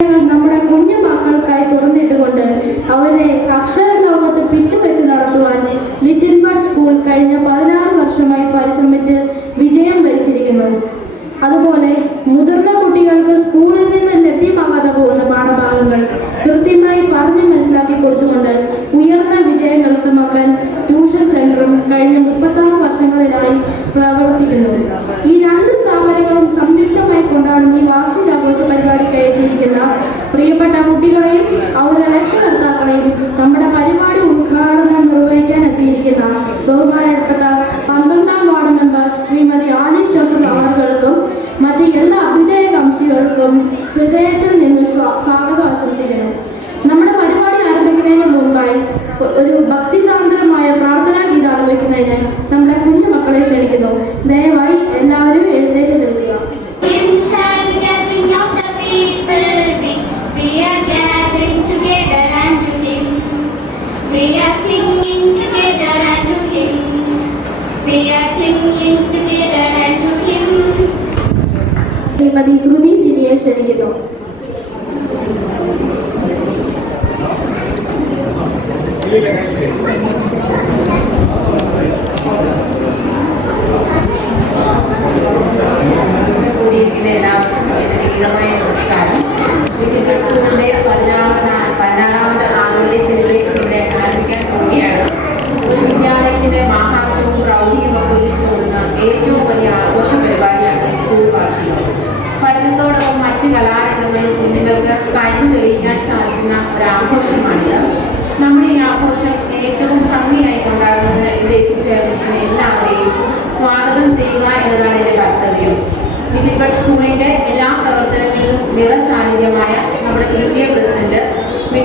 നമ്മുടെ കുഞ്ഞു മക്കൾക്കായി തുറന്നിട്ടുകൊണ്ട് അവരെ അക്ഷര ലോകത്ത് പിച്ചുവെച്ച് നടത്തുവാൻ ലിറ്റിൽ ബർഡ് സ്കൂൾ കഴിഞ്ഞ 16 വർഷമായി പരിശ്രമിച്ച് വിജയം വരിച്ചിരിക്കുന്നു. അതുപോലെ മുതിർന്ന കുട്ടികൾക്ക് സ്കൂളിൽ നിന്ന് ലഭ്യമാകാതെ പോകുന്ന പാഠഭാഗങ്ങൾ കൃത്യമായി പറഞ്ഞു മനസ്സിലാക്കി കൊടുത്തുകൊണ്ട് ഉയർന്ന വിജയം കരസ്ഥമാക്കാൻ ട്യൂഷൻ സെന്ററും കഴിഞ്ഞ 36 വർഷങ്ങളിലായി പ്രവർത്തിക്കുന്നു. ഈ രണ്ട് സ്ഥാപനങ്ങളും സംയുക്തമായി കൊണ്ടാടുന്ന ഈ വാർഷികാഘോഷ പരിപാടിക്ക് എത്തിയിരിക്കുന്ന പ്രിയപ്പെട്ട കുട്ടികളെയും അവരുടെ രക്ഷകർത്താക്കളെയും നമ്മുടെ പരിപാടി ഉദ്ഘാടനം നിർവഹിക്കാൻ എത്തിയിരിക്കുന്ന ബഹുമാനപ്പെട്ട 12ാം ward member Shrimati Alice Joseph അവർക്കും മറ്റ് എല്ലാ അഭിനയകാംക്ഷികൾക്കും ഹൃദയത്തിൽ നിന്ന് സ്വാഗതം ആശംസിക്കുന്നു. നമ്മുടെ പരിപാടി ആരംഭിക്കുന്നതിന് മുമ്പായി ഒരു ഭക്തിസാന്ദ്രമായ പ്രാർത്ഥനാ ഗീതം ആരംഭിക്കുന്നതിന് നമ്മുടെ കുഞ്ഞു മക്കളെ ക്ഷണിക്കുന്നു. ദയവായി എല്ലാവരും എഴുന്നേറ്റ് നിൽക്കുക. ശ്രീമതി ശ്രുതി ലിനിയെ ക്ഷണിക്കുന്നു. കൂടിയിരിക്കുന്ന എല്ലാവർക്കും എന്റെ വിനീതമായ നമസ്കാരം. ലിറ്റിൽ ബർഡ് സ്കൂളിന്റെ 16ാമത് ആനുവൽ സെലിബ്രേഷൻ ഇവിടെ ആരംഭിക്കാൻ പോവുകയാണ്. ഒരു വിദ്യാലയത്തിന്റെ മാഹാത്മ്യവും പ്രൗഢിയും ഒക്കെ ഒന്നിച്ചു പോകുന്ന ഏറ്റവും വലിയ ആഘോഷ പരിപാടിയാണ് സ്കൂൾ വാർഷികം. പഠനത്തോടൊപ്പം മറ്റ് കലാരംഗങ്ങളിൽ കുഞ്ഞുങ്ങൾക്ക് കഴിവ് തെളിയിക്കാൻ സാധിക്കുന്ന ഒരാഘോഷമാണിത്. നമ്മുടെ ഈ ആഘോഷം ഏറ്റവും ഭംഗിയായി കൊണ്ടാടുന്നതിന് ഇവിടെ എത്തിച്ചേർന്നിരിക്കുന്ന എല്ലാവരെയും സ്വാഗതം ചെയ്യുക എന്നതാണ് എൻ്റെ കർത്തവ്യം. ലിറ്റിൽ ബർഡ് സ്കൂളിൻ്റെ എല്ലാ പ്രവർത്തനങ്ങളിലും നിറസാന്നിധ്യമായ നമ്മുടെ PTA പ്രസിഡന്റ്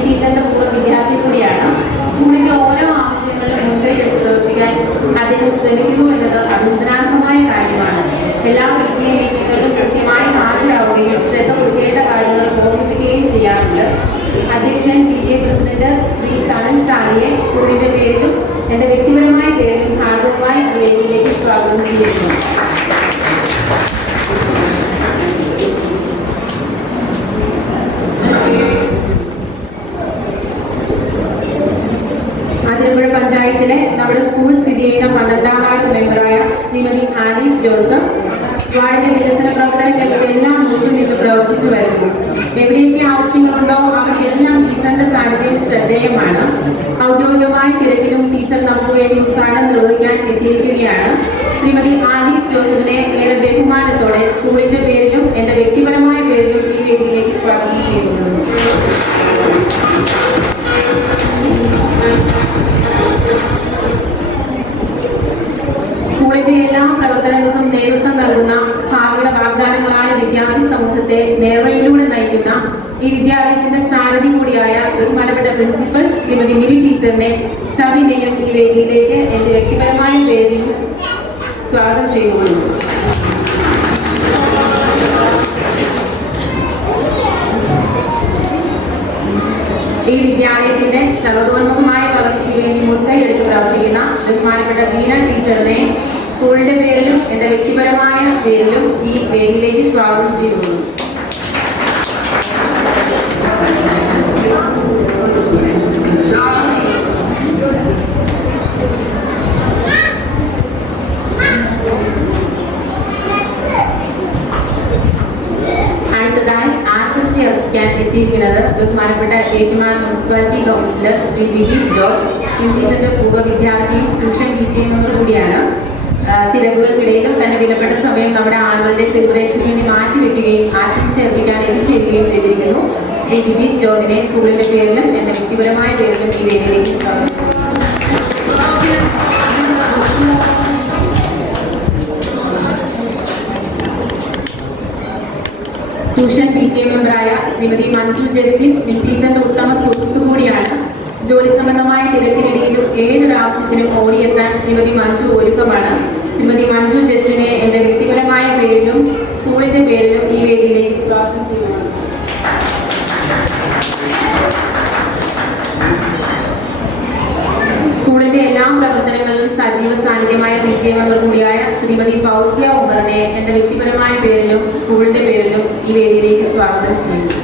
ടീച്ചറിൻ്റെ പൂർവ്വ വിദ്യാർത്ഥി കൂടിയാണ്. സ്കൂളിൻ്റെ ഓരോ ആവശ്യങ്ങളിലും മുൻകൈയെടുത്ത് പ്രവർത്തിക്കാൻ അദ്ദേഹം ശ്രമിക്കുന്നു എന്നത് അഭിനന്ദനാർഹമായ കാര്യമാണ്. എല്ലാ PTA മീറ്റിങ്ങുകളിലും കൃത്യമായി ഹാജരാകുകയും ശ്രദ്ധ കൊടുക്കേണ്ട കാര്യങ്ങൾ ഓർമ്മിപ്പിക്കുകയും ചെയ്യാറുണ്ട്. അധ്യക്ഷൻ PTA പ്രസിഡന്റ് ശ്രീ സനൽ സാലിയെ സ്കൂളിൻ്റെ പേരിലും എൻ്റെ വ്യക്തിപരമായ പേരിലും ഹാർദവമായി വേദിയിലേക്ക് സ്വാഗതം ചെയ്യുന്നു. അതിരമ്പുഴ പഞ്ചായത്തിലെ നമ്മുടെ സ്കൂൾ സ്ഥിതി ചെയ്യുന്ന 12ാം വാർഡ് മെമ്പറായ ശ്രീമതി ആലീസ് ജോസഫ് വാർഡിന്റെ വികസന പ്രവർത്തനങ്ങൾക്കെല്ലാം മുന്നിൽ നിന്ന് പ്രവർത്തിച്ചു വരുന്നു. എവിടെയൊക്കെ ആവശ്യങ്ങളുണ്ടോ അവിടെയെല്ലാം ടീച്ചറിന്റെ സാന്നിധ്യം ശ്രദ്ധേയമാണ്. ഔദ്യോഗികമായ തിരക്കിലും ടീച്ചർ നമുക്ക് വേണ്ടി ഉദ്ഘാടനം നിർവഹിക്കാൻ എത്തിയിരിക്കുകയാണ്. ശ്രീമതി ആലീസ് ജോസഫിനെ ഏറെ ബഹുമാനത്തോടെ സ്കൂളിന്റെ പേരിലും എന്റെ വ്യക്തിപരമായ പേരിലും ഈ വേദിയിലേക്ക് സ്വാഗതം ചെയ്യുന്നു. സ്കൂളിന്റെ എല്ലാ പ്രവർത്തനങ്ങൾക്കും നേതൃത്വം നൽകുന്ന ഭാവിയുടെ വാഗ്ദാനങ്ങളായ വിദ്യാർത്ഥി സമൂഹത്തെ നേർവഴിയിലൂടെ നയിക്കുന്ന ഈ വിദ്യാലയത്തിന്റെ സാരഥി കൂടിയായ ബഹുമാനപ്പെട്ട പ്രിൻസിപ്പൽ ശ്രീമതി മിനി ടീച്ചറിനെ സവിനയം ഈ വേദിയിലേക്ക് എന്റെ വ്യക്തിപരമായ പേരിൽ സ്വാഗതം ചെയ്യുന്നു. ഈ വിദ്യാലയത്തിന്റെ സർവതോന്മുഖമായ വളർച്ചയ്ക്ക് വേണ്ടി മുൻകൈയെടുത്ത് പ്രവർത്തിക്കുന്ന ബഹുമാനപ്പെട്ട വീണ ടീച്ചറിനെ സ്കൂളിന്റെ പേരിലും എന്റെ വ്യക്തിപരമായ പേരിലും ഈ വേദിയിലേക്ക് സ്വാഗതം ചെയ്തുകൊള്ളു. അടുത്തതായി ആശംസ അർപ്പിക്കാൻ എത്തിയിരിക്കുന്നത് ബഹുമാനപ്പെട്ട Ettumanoor municipality councillor Shri Bibeesh George, ടീച്ചറിന്റെ പൂർവ്വ വിദ്യാർത്ഥിയും ട്യൂഷൻ PTA മെമ്പറും കൂടിയാണ്. തിരക്കുകൾക്കിടയിലും തന്നെ വിലപ്പെട്ട സമയം നമ്മുടെ ആനുവൽ ഡേ സെലിബ്രേഷന് വേണ്ടി മാറ്റിവെക്കുകയും ആശംസ അർപ്പിക്കാൻ എത്തിച്ചേരുകയും ചെയ്തിരിക്കുന്നു. ശ്രീ ബിബീഷ് ജോർജിനെ സ്കൂളിന്റെ പേരിലും എന്റെ വ്യക്തിപരമായ പേരിലും ഈ വേദിയിലേക്ക് സ്വാഗതം. ട്യൂഷൻ PTA മെമ്പറായ ശ്രീമതി മഞ്ജു ജസ്റ്റിൻ ടീച്ചറിന്റെ ഉത്തമ സുഹൃത്തു കൂടിയാണ്. ജോലി സംബന്ധമായ തിരക്കിനിടയിലും ഏതൊരു ആവശ്യത്തിനും ഓടിയെത്താൻ ശ്രീമതി മഞ്ജു ഒരുക്കമാണ്. ശ്രീമതി മഞ്ജു ജസ്റ്റിനെ എന്റെ വ്യക്തിപരമായ പേരിലും സ്കൂളിന്റെ പേരിലും ഈ വേദിയിലേക്ക് സ്വാഗതം ചെയ്യുന്നു. സ്കൂളിന്റെ എല്ലാ പ്രവർത്തനങ്ങളിലും സജീവ സാന്നിധ്യമായ PTA മെമ്പർ കൂടിയായ ശ്രീമതി ഫൗസിയ ഉമറിനെ എന്റെ വ്യക്തിപരമായ പേരിലും സ്കൂളിന്റെ പേരിലും ഈ വേദിയിലേക്ക് സ്വാഗതം ചെയ്യുന്നു.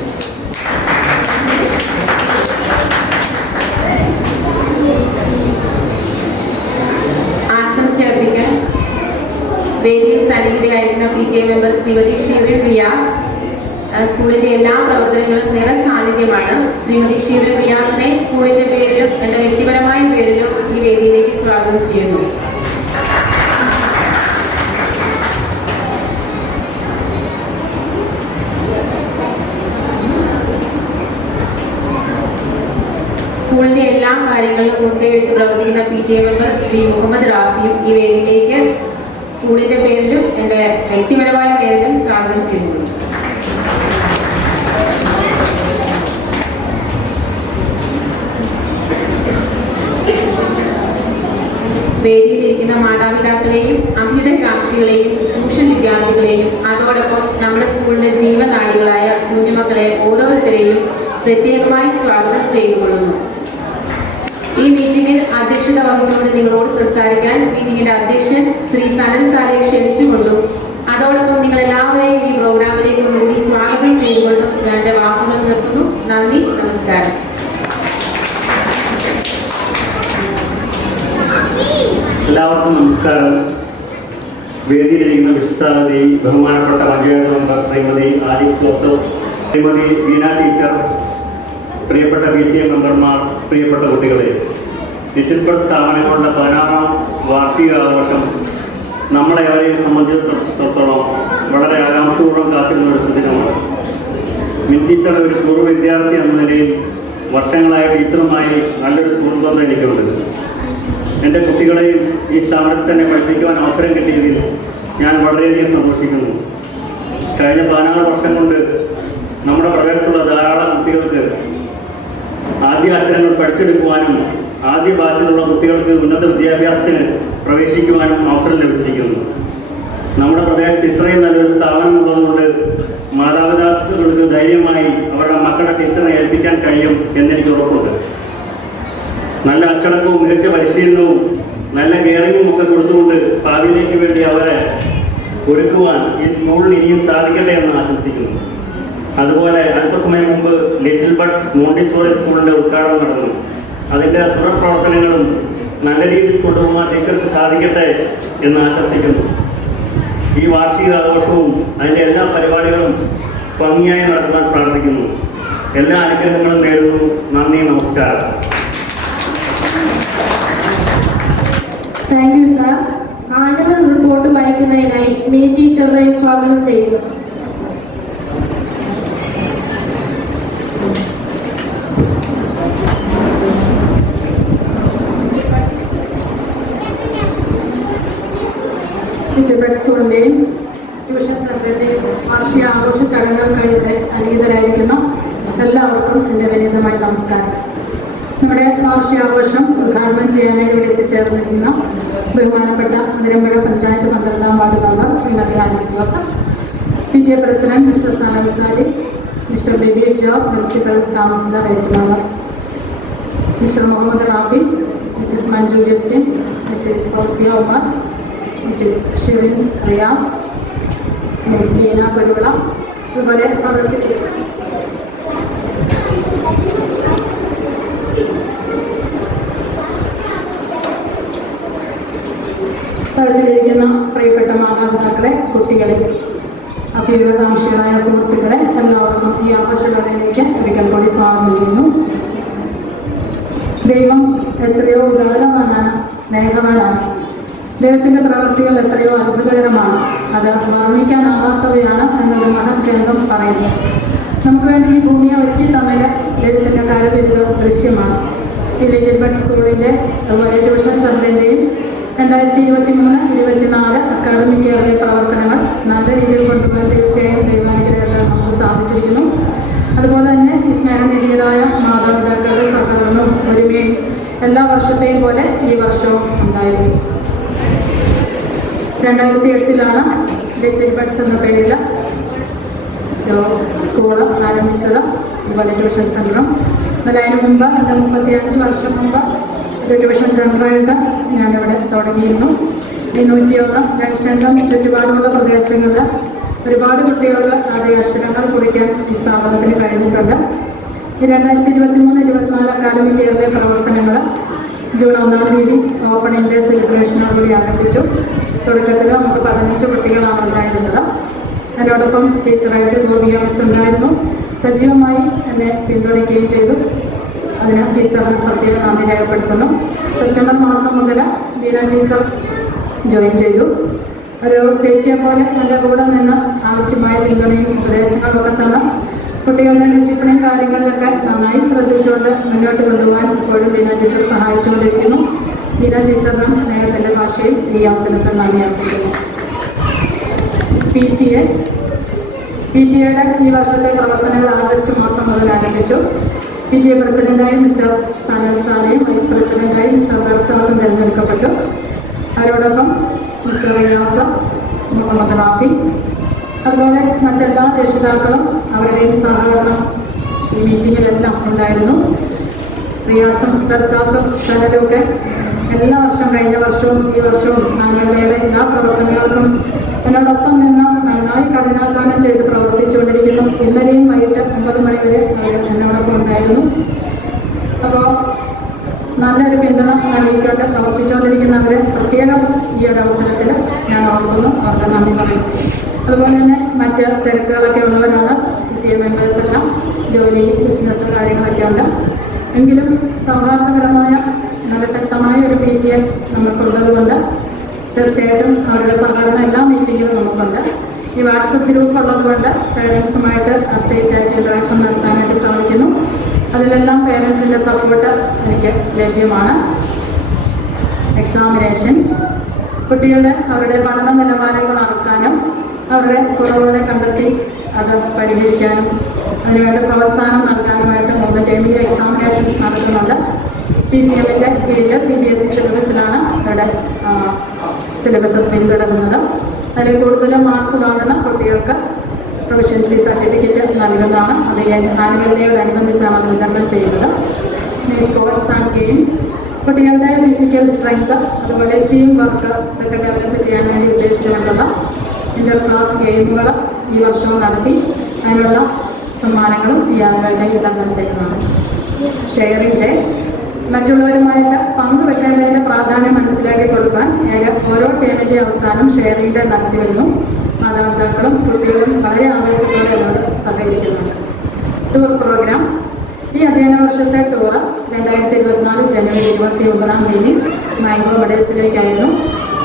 PTA member Shrimati Shirin Riyas. സ്കൂളിന്റെ എല്ലാ പ്രവർത്തനങ്ങളും നിറസാന്നിധ്യമാണ്. ശ്രീമതി ഷിറിൻ റിയാസിനെ സ്കൂളിന്റെ പേരിലും എൻ്റെ വ്യക്തിപരമായ പേരിലും ഈ വേദിയിലേക്ക് സ്വാഗതം ചെയ്യുന്നു. സ്കൂളിന്റെ എല്ലാ കാര്യങ്ങളിലും മുൻകൈയെടുത്ത് പ്രവർത്തിക്കുന്ന PTA മെമ്പർ ശ്രീ മുഹമ്മദ് റാഫിയും ഈ വേദിയിലേക്ക് സ്കൂളിന്റെ പേരിലും എൻ്റെ വ്യക്തിപരമായ പേരിലും സ്വാഗതം ചെയ്യുന്നു. വേദിയിലിരിക്കുന്ന മാതാപിതാക്കളെയും അഭ്യുദയകാംക്ഷികളെയും ട്യൂഷൻ വിദ്യാർത്ഥികളെയും അതോടൊപ്പം നമ്മുടെ സ്കൂളിന്റെ ജീവനാടികളായ കുഞ്ഞുമക്കളെ ഓരോരുത്തരെയും പ്രത്യേകമായി സ്വാഗതം ചെയ്തുകൊള്ളുന്നു. ഈ മീറ്റിംഗിൽ അധ്യക്ഷത വഹിച്ചുകൊണ്ട് നിങ്ങളോട് സംസാരിക്കാൻ മീറ്റിംഗിന്റെ അധ്യക്ഷൻ ശ്രീ സനൽ സാലെ ക്ഷണിച്ചുകൊണ്ടും അതോടൊപ്പം നിങ്ങൾ എല്ലാവരെയും ഈ പ്രോഗ്രാമിലേക്ക് ഒന്നുകൂടി സ്വാഗതം ചെയ്തുകൊണ്ടും ഞാൻ എൻ്റെ വാക്കുകൾ നിർത്തുന്നു. നന്ദി, നമസ്കാരം. എല്ലാവർക്കും നമസ്കാരം. വേദിയിലിരിക്കുന്ന വിശിഷ്ടാതിഥി ബഹുമാനപ്പെട്ട panchayat member Shrimati Alice Joseph, Shrimati Veena teacher, പ്രിയപ്പെട്ട PTA മെമ്പർമാർ, പ്രിയപ്പെട്ട കുട്ടികളെ, ലിറ്റിൽ ബഡ്സ് സ്ഥാപനങ്ങളുടെ 16ാം വാർഷിക ആഘോഷം നമ്മളെ അവരെ സംബന്ധിച്ചിടത്തോളം വളരെ ആകാംക്ഷപൂർവ്വം കാത്തിരുന്ന ഒരു സുദിനമാണ്. മിൻ ടീച്ചറുടെ ഒരു പൂർവ്വ വിദ്യാർത്ഥി എന്ന നിലയിൽ വർഷങ്ങളായ ടീച്ചറുമായി നല്ലൊരു സുഹൃത്തുബന്ധം എനിക്കുണ്ട്. എൻ്റെ കുട്ടികളെയും ഈ സ്ഥാപനത്തിൽ തന്നെ പഠിപ്പിക്കുവാൻ അവസരം കിട്ടിയതിൽ ഞാൻ വളരെയധികം സന്തോഷിക്കുന്നു. കഴിഞ്ഞ 14 വർഷം കൊണ്ട് നമ്മുടെ പ്രദേശത്തുള്ള ധാരാളം കുട്ടികൾക്ക് ആദ്യ അക്ഷരങ്ങൾ പഠിച്ചെടുക്കുവാനും ആദ്യ ഭാഷയിലുള്ള കുട്ടികൾക്ക് ഉന്നത വിദ്യാഭ്യാസത്തിന് പ്രവേശിക്കുവാനും അവസരം ലഭിച്ചിരിക്കുന്നു. നമ്മുടെ പ്രദേശത്ത് ഇത്രയും നല്ലൊരു സ്ഥാപനം ഉള്ളതുകൊണ്ട് മാതാപിതാക്കൾക്ക് ധൈര്യമായി അവരുടെ മക്കളെ ടീച്ചറെ ഏൽപ്പിക്കാൻ കഴിയും എന്നെനിക്ക് ഉറപ്പുണ്ട്. നല്ല അച്ചടക്കവും മികച്ച പരിശീലനവും നല്ല കെയറിങ്ങും ഒക്കെ കൊടുത്തുകൊണ്ട് ഭാവിയിലേക്ക് വേണ്ടി അവരെ ഒരുക്കുവാൻ ഈ സ്കൂളിന് ഇനിയും സാധിക്കട്ടെ എന്ന് ആശംസിക്കുന്നു. അതുപോലെ അല്പസമയം മുമ്പ് ലിറ്റിൽ ബഡ്സ് മോണ്ടിസോറി സ്കൂളിൻ്റെ ഉദ്ഘാടനം നടന്നു. അതിൻ്റെ തുടർപ്രവർത്തനങ്ങളും നല്ല രീതിയിൽ കൊണ്ടുപോകാൻ ടീച്ചർക്ക് സാധിക്കട്ടെ എന്ന് ആശംസിക്കുന്നു. ഈ വാർഷിക ആഘോഷവും അതിൻ്റെ എല്ലാ പരിപാടികളും ഭംഗിയായി നടത്താൻ പ്രാർത്ഥിക്കുന്നു. എല്ലാ അനുഗ്രഹങ്ങളും നേരുന്നു. നന്ദി, നമസ്കാരം. Thank you sir. Annual report വായിക്കുന്നതിനായി മിനി ടീച്ചറെ സ്വാഗതം ചെയ്യുന്നു. ലിറ്റിൽ ബഡ്സ് സ്കൂളിൻ്റെയും ട്യൂഷൻ സെൻ്ററിൻ്റെയും വാർഷിക ആഘോഷ ചടങ്ങുകൾക്കായി ഇവിടെ സന്നിഹിതരായിരിക്കുന്ന എല്ലാവർക്കും എൻ്റെ വിനീതമായ നമസ്കാരം. നമ്മുടെ വാർഷികാഘോഷം ഉദ്ഘാടനം ചെയ്യാനായി ഇവിടെ എത്തിച്ചേർന്നിരിക്കുന്ന ബഹുമാനപ്പെട്ട അതിരമ്പുഴ പഞ്ചായത്ത് 12ാം ward member Shrimati Alice Joseph, PTA president mister Sanal Sali, mister Bibeesh Job, principal councillor Ettumanoor, mister Muhammad Rafi, Mrs Manju Justin, Mrs Fousiya Umar, Mrs Shirin Riyas, Miss Beena Kuruvila, അതുപോലെ സദസ്സിലിരിക്കുന്ന പ്രിയപ്പെട്ട മാതാപിതാക്കളെ, കുട്ടികളെ, അഭ്യുദയകാംക്ഷികളായ സുഹൃത്തുക്കളെ, എല്ലാവർക്കും ഈ ആഘോഷവേളയിലേക്ക് ഒരിക്കൽ കൂടി സ്വാഗതം ചെയ്യുന്നു. ദൈവം എത്രയോ ഉദാരവാനാണ്, സ്നേഹവാനാണ്. ദൈവത്തിൻ്റെ പ്രവൃത്തികൾ എത്രയോ അത്ഭുതകരമാണ്. അത് വർണ്ണിക്കാനാവാത്തവയാണ് എന്നൊരു മഹത് ഗ്രന്ഥം പറയുന്നു. നമുക്ക് വേണ്ടി ഈ ഭൂമിയെ ഒരുക്കി തമ്മിൽ ദൈവത്തിൻ്റെ കരവിരുദ്ധ ദൃശ്യമാണ്. ഈ ലിറ്റിൽ ബഡ്സ് സ്കൂളിൻ്റെ അതുപോലെ ട്യൂഷൻ സെൻ്ററിൻ്റെയും 2023-24 അക്കാദമിക് ഇയറിലെ പ്രവർത്തനങ്ങൾ നല്ല രീതിയിൽ കൊണ്ടുപോകാൻ തീർച്ചയായും ദൈവാനുഗ്രഹത്താൽ നമുക്ക് സാധിച്ചിരിക്കുന്നു. അതുപോലെ തന്നെ ഈ സ്നേഹനിധികളായ മാതാപിതാക്കളുടെ സഹകരണവും ഒരുമയും എല്ലാ വർഷത്തെയും പോലെ ഈ വർഷവും ഉണ്ടായിരുന്നു. 2008 ലിറ്റിൽ ബഡ്സ് എന്ന പേരിൽ സ്കൂള് ആരംഭിച്ചത്. അതുപോലെ ട്യൂഷൻ സെൻ്ററും അതിന് മുമ്പ് 35 വർഷം മുമ്പ് ഒരു ട്യൂഷൻ സെൻ്ററായിട്ട് ഞാനിവിടെ തുടങ്ങിയിരുന്നു. ഈ 101 ജംഗ്ഷനിലും ചുറ്റുപാടുമുള്ള പ്രദേശങ്ങളിൽ ഒരുപാട് കുട്ടികൾക്ക് ആദ്യ അക്ഷരങ്ങൾ കുറിക്കാൻ ഈ സ്ഥാപനത്തിന് കഴിഞ്ഞിട്ടുണ്ട്. ഈ 2023-24 അക്കാദമിക് ഇയറിലെ പ്രവർത്തനങ്ങൾ ജൂൺ 1-ാം തീയതി ഓപ്പണിംഗ് ഡേ സെലിബ്രേഷനോടുകൂടി ആരംഭിച്ചു. തുടക്കത്തിൽ നമുക്ക് 15 കുട്ടികളാണ് ഉണ്ടായിരുന്നത്. അതിനോടൊപ്പം ടീച്ചറായിട്ട് ഗോപിക മിസ് ഉണ്ടായിരുന്നു. സജീവമായി എന്നെ പിന്തുണയ്ക്കുകയും ചെയ്തു. അതിന് ടീച്ചറിന് പ്രത്യേക നന്ദി രേഖപ്പെടുത്തുന്നു. സെപ്റ്റംബർ മാസം മുതൽ ബീന ടീച്ചർ ജോയിൻ ചെയ്തു. ഒരു ചേച്ചിയെ പോലെ എൻ്റെ കൂടെ നിന്ന് ആവശ്യമായ പിന്തുണയും ഉപദേശങ്ങളൊക്കെ തന്നു. കുട്ടികളുടെ ഡിസിപ്ലിൻ കാര്യങ്ങളിലൊക്കെ നന്നായി ശ്രദ്ധിച്ചുകൊണ്ട് മുന്നോട്ട് കൊണ്ടുപോകാൻ ഇപ്പോഴും ബീന ടീച്ചർ സഹായിച്ചുകൊണ്ടിരിക്കുന്നു. ബീന ടീച്ചറിനും സ്നേഹത്തിൻ്റെ ഭാഷയിൽ ഈ അവസരത്തിൽ നന്ദി അർപ്പിക്കുന്നു. പി ടി എയുടെ ഈ വർഷത്തെ പ്രവർത്തനങ്ങൾ ആഗസ്റ്റ് മാസം മുതൽ ആരംഭിച്ചു. PTA പ്രസിഡന്റായി മിസ്റ്റർ സനൽ സാലയും വൈസ് പ്രസിഡന്റായി മിസ്റ്റർ ബർസാത്തും തിരഞ്ഞെടുക്കപ്പെട്ടു. അവരോടൊപ്പം മിസ്റ്റർ റിയാസ്, മുഹമ്മദ് റാഫി, അതുപോലെ മറ്റെല്ലാ രക്ഷിതാക്കളും അവരുടെയും സഹകരണം ഈ മീറ്റിങ്ങിലെല്ലാം ഉണ്ടായിരുന്നു. റിയാസും ബർസാത്തും സനലും ഒക്കെ എല്ലാ വർഷവും കഴിഞ്ഞ വർഷവും ഈ വർഷവും ആനുവൽ എല്ലാ പ്രവർത്തനങ്ങൾക്കും എന്നോടൊപ്പം നിന്ന് നന്നായി കഠിനാധ്വാനം ചെയ്ത് പ്രവർത്തിച്ചുകൊണ്ടിരിക്കുന്നു. ഇന്നലെയും വൈകിട്ട് 9 മണി വരെ അവർ എന്നോടൊപ്പം ഉണ്ടായിരുന്നു. അപ്പോൾ നല്ലൊരു പിന്തുണ നൽകിക്കൊണ്ട് പ്രവർത്തിച്ചുകൊണ്ടിരിക്കുന്നവരെ പ്രത്യേകം ഈ ഒരു അവസരത്തിൽ ഞാൻ ഓർക്കുന്നു, അവർക്ക് നന്ദി പറയും. അതുപോലെ തന്നെ മറ്റ് തിരക്കുകളൊക്കെ ഉള്ളവരാണ് PTA മെമ്പേഴ്സെല്ലാം. ജോലി, ബിസിനസ് കാര്യങ്ങളൊക്കെ ഉണ്ട്. എങ്കിലും സൗഹാർദ്ദപരമായ നല്ല ശക്തമായ ഒരു PTA നമുക്കുള്ളതുകൊണ്ട് തീർച്ചയായിട്ടും അവരുടെ സഹകരണം എല്ലാ മീറ്റിങ്ങിലും നമുക്കുണ്ട്. ഈ വാട്സപ്പ് ഗ്രൂപ്പ് ഉള്ളതുകൊണ്ട് പേരൻസുമായിട്ട് അപ്ഡേറ്റ് ആയിട്ട് ഇൻട്രാക്ഷൻ നടത്താനായിട്ട് സാധിക്കുന്നു. അതിലെല്ലാം പേരൻസിൻ്റെ സപ്പോർട്ട് എനിക്ക് ലഭ്യമാണ്. എക്സാമിനേഷൻസ് കുട്ടികളുടെ അവരുടെ പഠന നിലവാരങ്ങൾ അളക്കാനും അവരുടെ കുറവുകളെ കണ്ടെത്തി അത് പരിഹരിക്കാനും അതിനുവേണ്ടി പ്രോത്സാഹനം നൽകാനുമായിട്ട് 3 ടേമിലെ എക്സാമിനേഷൻസ് നടത്തുന്നുണ്ട്. PCM-ൻ്റെ കീഴിൽ CBSE സിലബസിലാണ് ഇവിടെ സിലബസ് പിന്തുടരുന്നത്. അതിൽ കൂടുതൽ മാർക്ക് വാങ്ങുന്ന കുട്ടികൾക്ക് പ്രൊഫഷൻസി സർട്ടിഫിക്കറ്റ് നൽകുന്നതാണ്. അത് ആനുവൽ ഡേയോടനുബന്ധിച്ചാണ് അത് വിതരണം ചെയ്യുന്നത്. ഇനി സ്പോർട്സ് ആൻഡ് ഗെയിംസ് കുട്ടികളുടെ ഫിസിക്കൽ സ്ട്രെങ്ത് അതുപോലെ ടീം വർക്ക് ഇതൊക്കെ ഡെവലപ്പ് ചെയ്യാൻ വേണ്ടി ഉദ്ദേശിച്ചുകൊണ്ടുള്ള ഇന്റർ ക്ലാസ് ഗെയിമുകൾ ഈ വർഷവും നടത്തി അതിനുള്ള സമ്മാനങ്ങളും ഈ ആനുവൽ ഡേ വിതരണം ചെയ്യുന്നതാണ്. ഷെയറിംഗ് ഡേ മറ്റുള്ളവരുമായിട്ട് പങ്കുവെക്കേണ്ടതിൻ്റെ പ്രാധാന്യം മനസ്സിലാക്കി കൊടുക്കാൻ ഓരോ ടേമിൻ്റെ അവസാനം ഷെയറിംഗ് ഡേ നടത്തി വരുന്നു. മാതാപിതാക്കളും കുട്ടികളും വളരെ ആവേശത്തോടെ അതിനോട് സഹകരിക്കുന്നുണ്ട്. ടൂർ പ്രോഗ്രാം ഈ അധ്യയന വർഷത്തെ ടൂറ് 2024 ജനുവരി 29-ാം തീയതി മാംഗോ മെഡേഴ്സിലേക്കായിരുന്നു.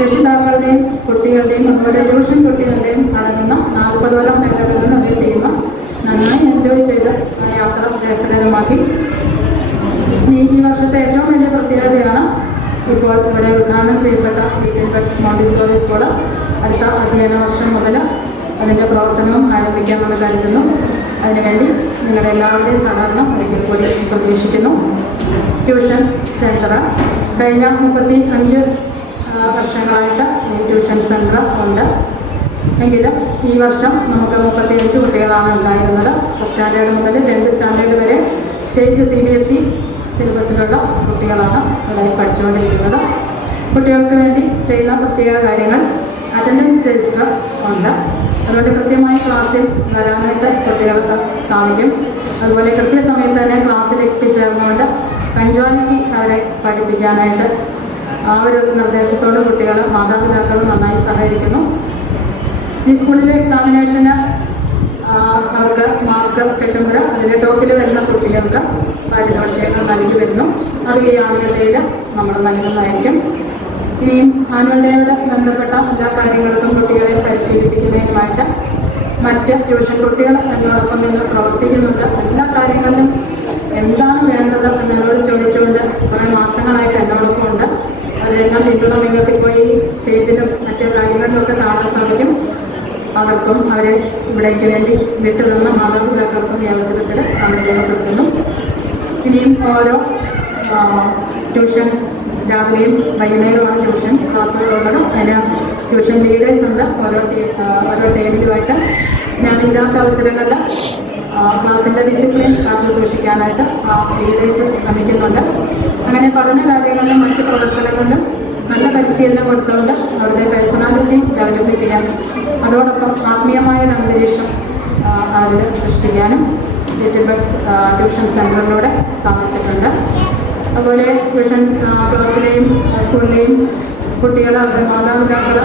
രക്ഷിതാക്കളുടെയും കുട്ടികളുടെയും അതുപോലെ ട്യൂഷൻ കുട്ടികളുടെയും അടങ്ങുന്ന 40ഓളം പേരടങ്ങുന്ന ഒരു ടീം നന്നായി എൻജോയ് ചെയ്ത് ആ യാത്ര രസകരമാക്കി. ഈ വർഷത്തെ ഏറ്റവും വലിയ പ്രത്യേകതയാണ് ഇപ്പോൾ ഇവിടെ ഉദ്ഘാടനം ചെയ്യപ്പെട്ട ലിറ്റിൽ ബഡ്സ് മോണ്ടിസോറി സ്കൂൾ അടുത്ത അധ്യയന വർഷം മുതൽ അതിൻ്റെ പ്രവർത്തനവും ആരംഭിക്കാമെന്ന് കരുതുന്നു. അതിനുവേണ്ടി നിങ്ങളുടെ എല്ലാവരുടെയും സഹകരണം ഒരിക്കൽ കൂടി പ്രതീക്ഷിക്കുന്നു. ട്യൂഷൻ സെൻറ്റർ കഴിഞ്ഞ 35 വർഷങ്ങളായിട്ട് ഈ ട്യൂഷൻ സെൻറ്റർ ഉണ്ട്. എങ്കിലും ഈ വർഷം നമുക്ക് 35 കുട്ടികളാണ് ഉണ്ടായിരുന്നത്. ഫസ്റ്റ് സ്റ്റാൻഡേർഡ് മുതൽ 10th സ്റ്റാൻഡേർഡ് വരെ സ്റ്റേറ്റ് CBSE സിലബസിലുള്ള കുട്ടികളാണ് ഇവിടെ പഠിച്ചുകൊണ്ടിരിക്കുന്നത്. കുട്ടികൾക്ക് വേണ്ടി ചെയ്യുന്ന പ്രത്യേക കാര്യങ്ങൾ അറ്റൻഡൻസ് രജിസ്റ്റർ ഉണ്ട്. അതുകൊണ്ട് കൃത്യമായി ക്ലാസ്സിൽ വരാനായിട്ട് കുട്ടികൾക്ക് സാധിക്കും. അതുപോലെ കൃത്യസമയത്ത് തന്നെ ക്ലാസ്സിൽ എത്തിച്ചേർന്നുകൊണ്ട് പഞ്ച്വാലിറ്റി അവരെ പഠിപ്പിക്കാനായിട്ട് ആ ഒരു നിർദ്ദേശത്തോട് കുട്ടികൾ മാതാപിതാക്കൾ നന്നായി സഹകരിക്കുന്നു. ഈ സ്കൂളിലെ എക്സാമിനേഷന് അവർക്ക് മാർക്ക് കിട്ടുമ്പോൾ അതിൽ ടോപ്പിൽ വരുന്ന കുട്ടികൾക്ക് പാരിതോഷികങ്ങൾ നൽകി വരുന്നു. അത് ഈ ആനുവൽ ഡേയിൽ നമ്മൾ നൽകുന്നതായിരിക്കും. ഇനിയും ആനുവൽ ഡേയോട് ബന്ധപ്പെട്ട എല്ലാ കാര്യങ്ങൾക്കും കുട്ടികളെ പരിശീലിപ്പിക്കുന്നതിനുമായിട്ട് മറ്റ് ട്യൂഷൻ കുട്ടികൾ എന്നോടൊപ്പം നിന്ന് പ്രവർത്തിക്കുന്നുണ്ട്. എല്ലാ കാര്യങ്ങളിലും എന്താണ് വേണ്ടത് എന്നോട് ചോദിച്ചുകൊണ്ട് കുറേ മാസങ്ങളായിട്ട് എന്നോടൊപ്പം ഉണ്ട്. അവരെല്ലാം പിന്തുണ നിങ്ങൾക്ക് ഇപ്പോൾ ഈ സ്റ്റേജിലും മറ്റു കാര്യങ്ങളിലൊക്കെ കാണാൻ സാധിക്കും. അവർക്കും അവരെ ഇവിടേക്ക് വേണ്ടി വിട്ടുതന്ന മാതാപിതാക്കൾക്കും ഈ അവസരത്തിൽ നന്ദി രേഖപ്പെടുത്തുന്നു. ഇനിയും ഓരോ ട്യൂഷൻ രാവിലെയും വൈകുന്നേരമാണ് ട്യൂഷൻ ക്ലാസ്സുകളുള്ളത്. അതിന് ട്യൂഷൻ ലീഡേഴ്സ് ഉണ്ട്. ഓരോ ടേമിലുമായിട്ട് ഞാനില്ലാത്ത അവസരങ്ങളിൽ ക്ലാസ്സിൻ്റെ ഡിസിപ്ലിൻ കാത്തു സൂക്ഷിക്കാനായിട്ട് ലീഡേഴ്സ് ശ്രമിക്കുന്നുണ്ട്. അങ്ങനെ പഠന കാര്യങ്ങളിലും മറ്റ് പ്രവർത്തനങ്ങളിലും നല്ല പരിശീലനം കൊടുത്തുകൊണ്ട് അവരുടെ പേഴ്സണാലിറ്റി ഡെവലപ്പ് ചെയ്യാനും അതോടൊപ്പം ആത്മീയമായ ഒരു അന്തരീക്ഷം അതിൽ സൃഷ്ടിക്കാനും ലിറ്റിൽ ബഡ്സ് ട്യൂഷൻ സെൻ്ററിലൂടെ സാധിച്ചിട്ടുണ്ട്. അതുപോലെ ട്യൂഷൻ ക്ലാസ്സിലെയും സ്കൂളിലെയും കുട്ടികൾ അവരുടെ മാതാപിതാക്കൾ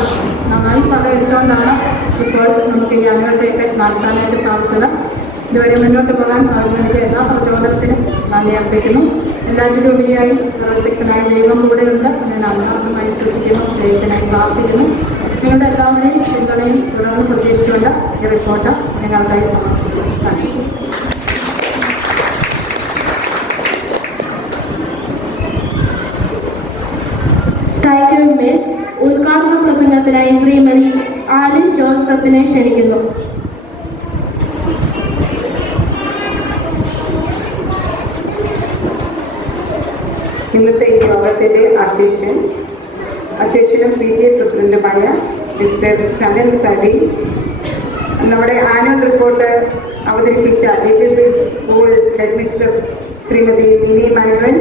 നന്നായി സഹകരിച്ചുകൊണ്ടാണ് ഇപ്പോൾ നമുക്ക് ഈ ആനുവൽ ഡേക്ക് നടത്താനായിട്ട് സാധിച്ചത്. ഇതുവരെ മുന്നോട്ട് പോകാൻ അവർക്ക് എല്ലാ പ്രചോദനത്തിനും നന്ദി അർപ്പിക്കുന്നു. എല്ലാറ്റിലും ഉപരിയായി സർവശക്തനായ ദൈവം കൂടെയുണ്ട് ഞാൻ ആത്മാർത്ഥമായി വിശ്വസിക്കുന്നു. ദൈവത്തിനായി പ്രാർത്ഥിക്കുന്നു. നിങ്ങളുടെ എല്ലാവരുടെയും പിന്തുണയും തുടർന്ന് പ്രതീക്ഷിച്ചുകൊണ്ട് ഈ റിപ്പോർട്ട് നിങ്ങൾക്കായി സമർപ്പിക്കുന്നു. നന്ദി. Thank you miss. ഉദ്ഘാടന പ്രസംഗത്തിനായി ശ്രീമതി ആലിസ് ജോസഫിനെ ക്ഷണിക്കുന്നു. ഇന്നത്തെ ഈ യോഗത്തിൻ്റെ അധ്യക്ഷനും PTA പ്രസിഡന്റുമായ മിസ്റ്റർ സനൽ സലീം, നമ്മുടെ ആനുവൽ റിപ്പോർട്ട് അവതരിപ്പിച്ച little bird school head mister Shrimati Mini Manuel,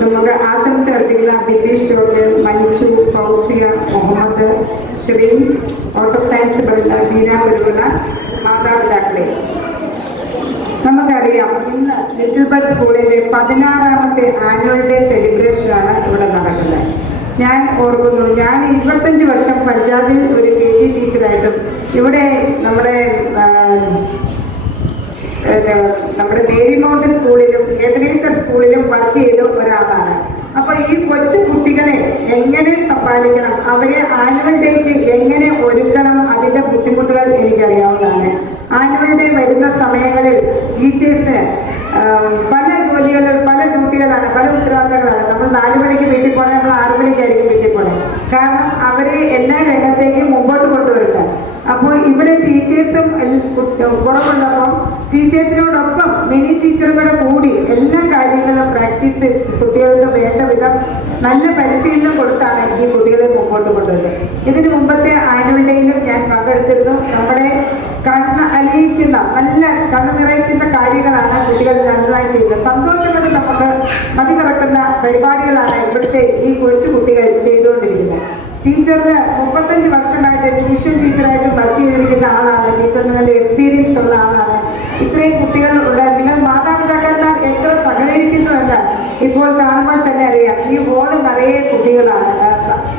നമുക്ക് ആശംസ അർപ്പിക്കുന്ന ബിബീഷ് ജോർജ്, മഞ്ജു, ഫൗസിയ, മുഹമ്മദ്, ഷെറീൻ, ഓട്ടോ താങ്ക്സ് പറയുന്ന ബീന കുരുവിള, മാതാപിതാക്കളെ, നമുക്കറിയാം ഇന്ന് ലിറ്റിൽ ബർഡ് സ്കൂളിൻ്റെ 16ാമത്തെ ആനുവൽ ഡേ സെലിബ്രേഷനാണ് ഇവിടെ നടക്കുന്നത്. ഞാൻ ഓർക്കുന്നു, ഞാൻ 25 വർഷം പഞ്ചാബിൽ ഒരു KG ടീച്ചറായിട്ടും ഇവിടെ നമ്മുടെ മേരി മൗണ്ട് സ്കൂളിലും എബനേസർ സ്കൂളിലും വർക്ക് ചെയ്ത ഒരാളാണ്. അപ്പോൾ ഈ കൊച്ചു കുട്ടികളെ എങ്ങനെ സമ്പാദിക്കണം, അവരെ ആനുവൽ ഡേക്ക് എങ്ങനെ ഒരുക്കണം, അതിൻ്റെ ബുദ്ധിമുട്ടുകൾ എനിക്കറിയാവുന്നതാണ്. ആനുവൽ ഡേ വരുന്ന സമയങ്ങളിൽ ടീച്ചേഴ്സിന് പല ജോലികളും പല ഡ്യൂട്ടികളാണ്, പല ഉത്തരവാദിത്തങ്ങളാണ്. നമ്മൾ 4 മണിക്ക് വീട്ടിൽ പോകണേ, നമ്മൾ 6 മണിക്കായിരിക്കും വീട്ടിൽ പോകണേ. കാരണം അവരെ എല്ലാ രംഗത്തേക്കും മുമ്പോട്ട് കൊണ്ടുവരുന്നത്. അപ്പോൾ ഇവിടെ ടീച്ചേഴ്സും കുറവുള്ളപ്പോൾ ടീച്ചേഴ്സിനോടൊപ്പം മിനി ടീച്ചറും കൂടെ കൂടി എല്ലാ കാര്യങ്ങളും പ്രാക്ടീസ് കുട്ടികൾക്ക് വേണ്ട വിധം നല്ല പരിശീലനം കൊടുത്താണ് ഈ കുട്ടികളെ മുമ്പോട്ട് കൊണ്ടുവരുന്നത്. ഇതിന് മുമ്പത്തെ ആനുവൽ ഡേയിലും ഞാൻ പങ്കെടുത്തിരുന്നു. നമ്മുടെ കണ്ണ് അലിയിക്കുന്ന നല്ല കണ്ണ് നിറയ്ക്കുന്ന കാര്യങ്ങളാണ് കുട്ടികൾ നല്ലതായി ചെയ്യുന്നത്. സന്തോഷം കൊണ്ട് നമുക്ക് മതിമറക്കുന്ന പരിപാടികളാണ് ഇവിടുത്തെ ഈ കൊച്ചു കുട്ടികൾ ചെയ്തുകൊണ്ടിരിക്കുന്നത്. ടീച്ചറിന് 35 വർഷമായിട്ട് ട്യൂഷൻ ടീച്ചറായിട്ട് വർക്ക് ചെയ്തിരിക്കുന്ന ആളാണ്. ടീച്ചറിന് നല്ല എക്സ്പീരിയൻസ് ഉള്ള ആളാണ്. ഇത്രയും കുട്ടികളുണ്ട്. നിങ്ങൾ മാതാപിതാക്കന്മാർ എത്ര സഹകരിക്കുന്നു എന്ന് ഇപ്പോൾ കാണുമ്പോൾ തന്നെ അറിയാം. ഈ ഹോള് നിറയെ കുട്ടികളാണ്,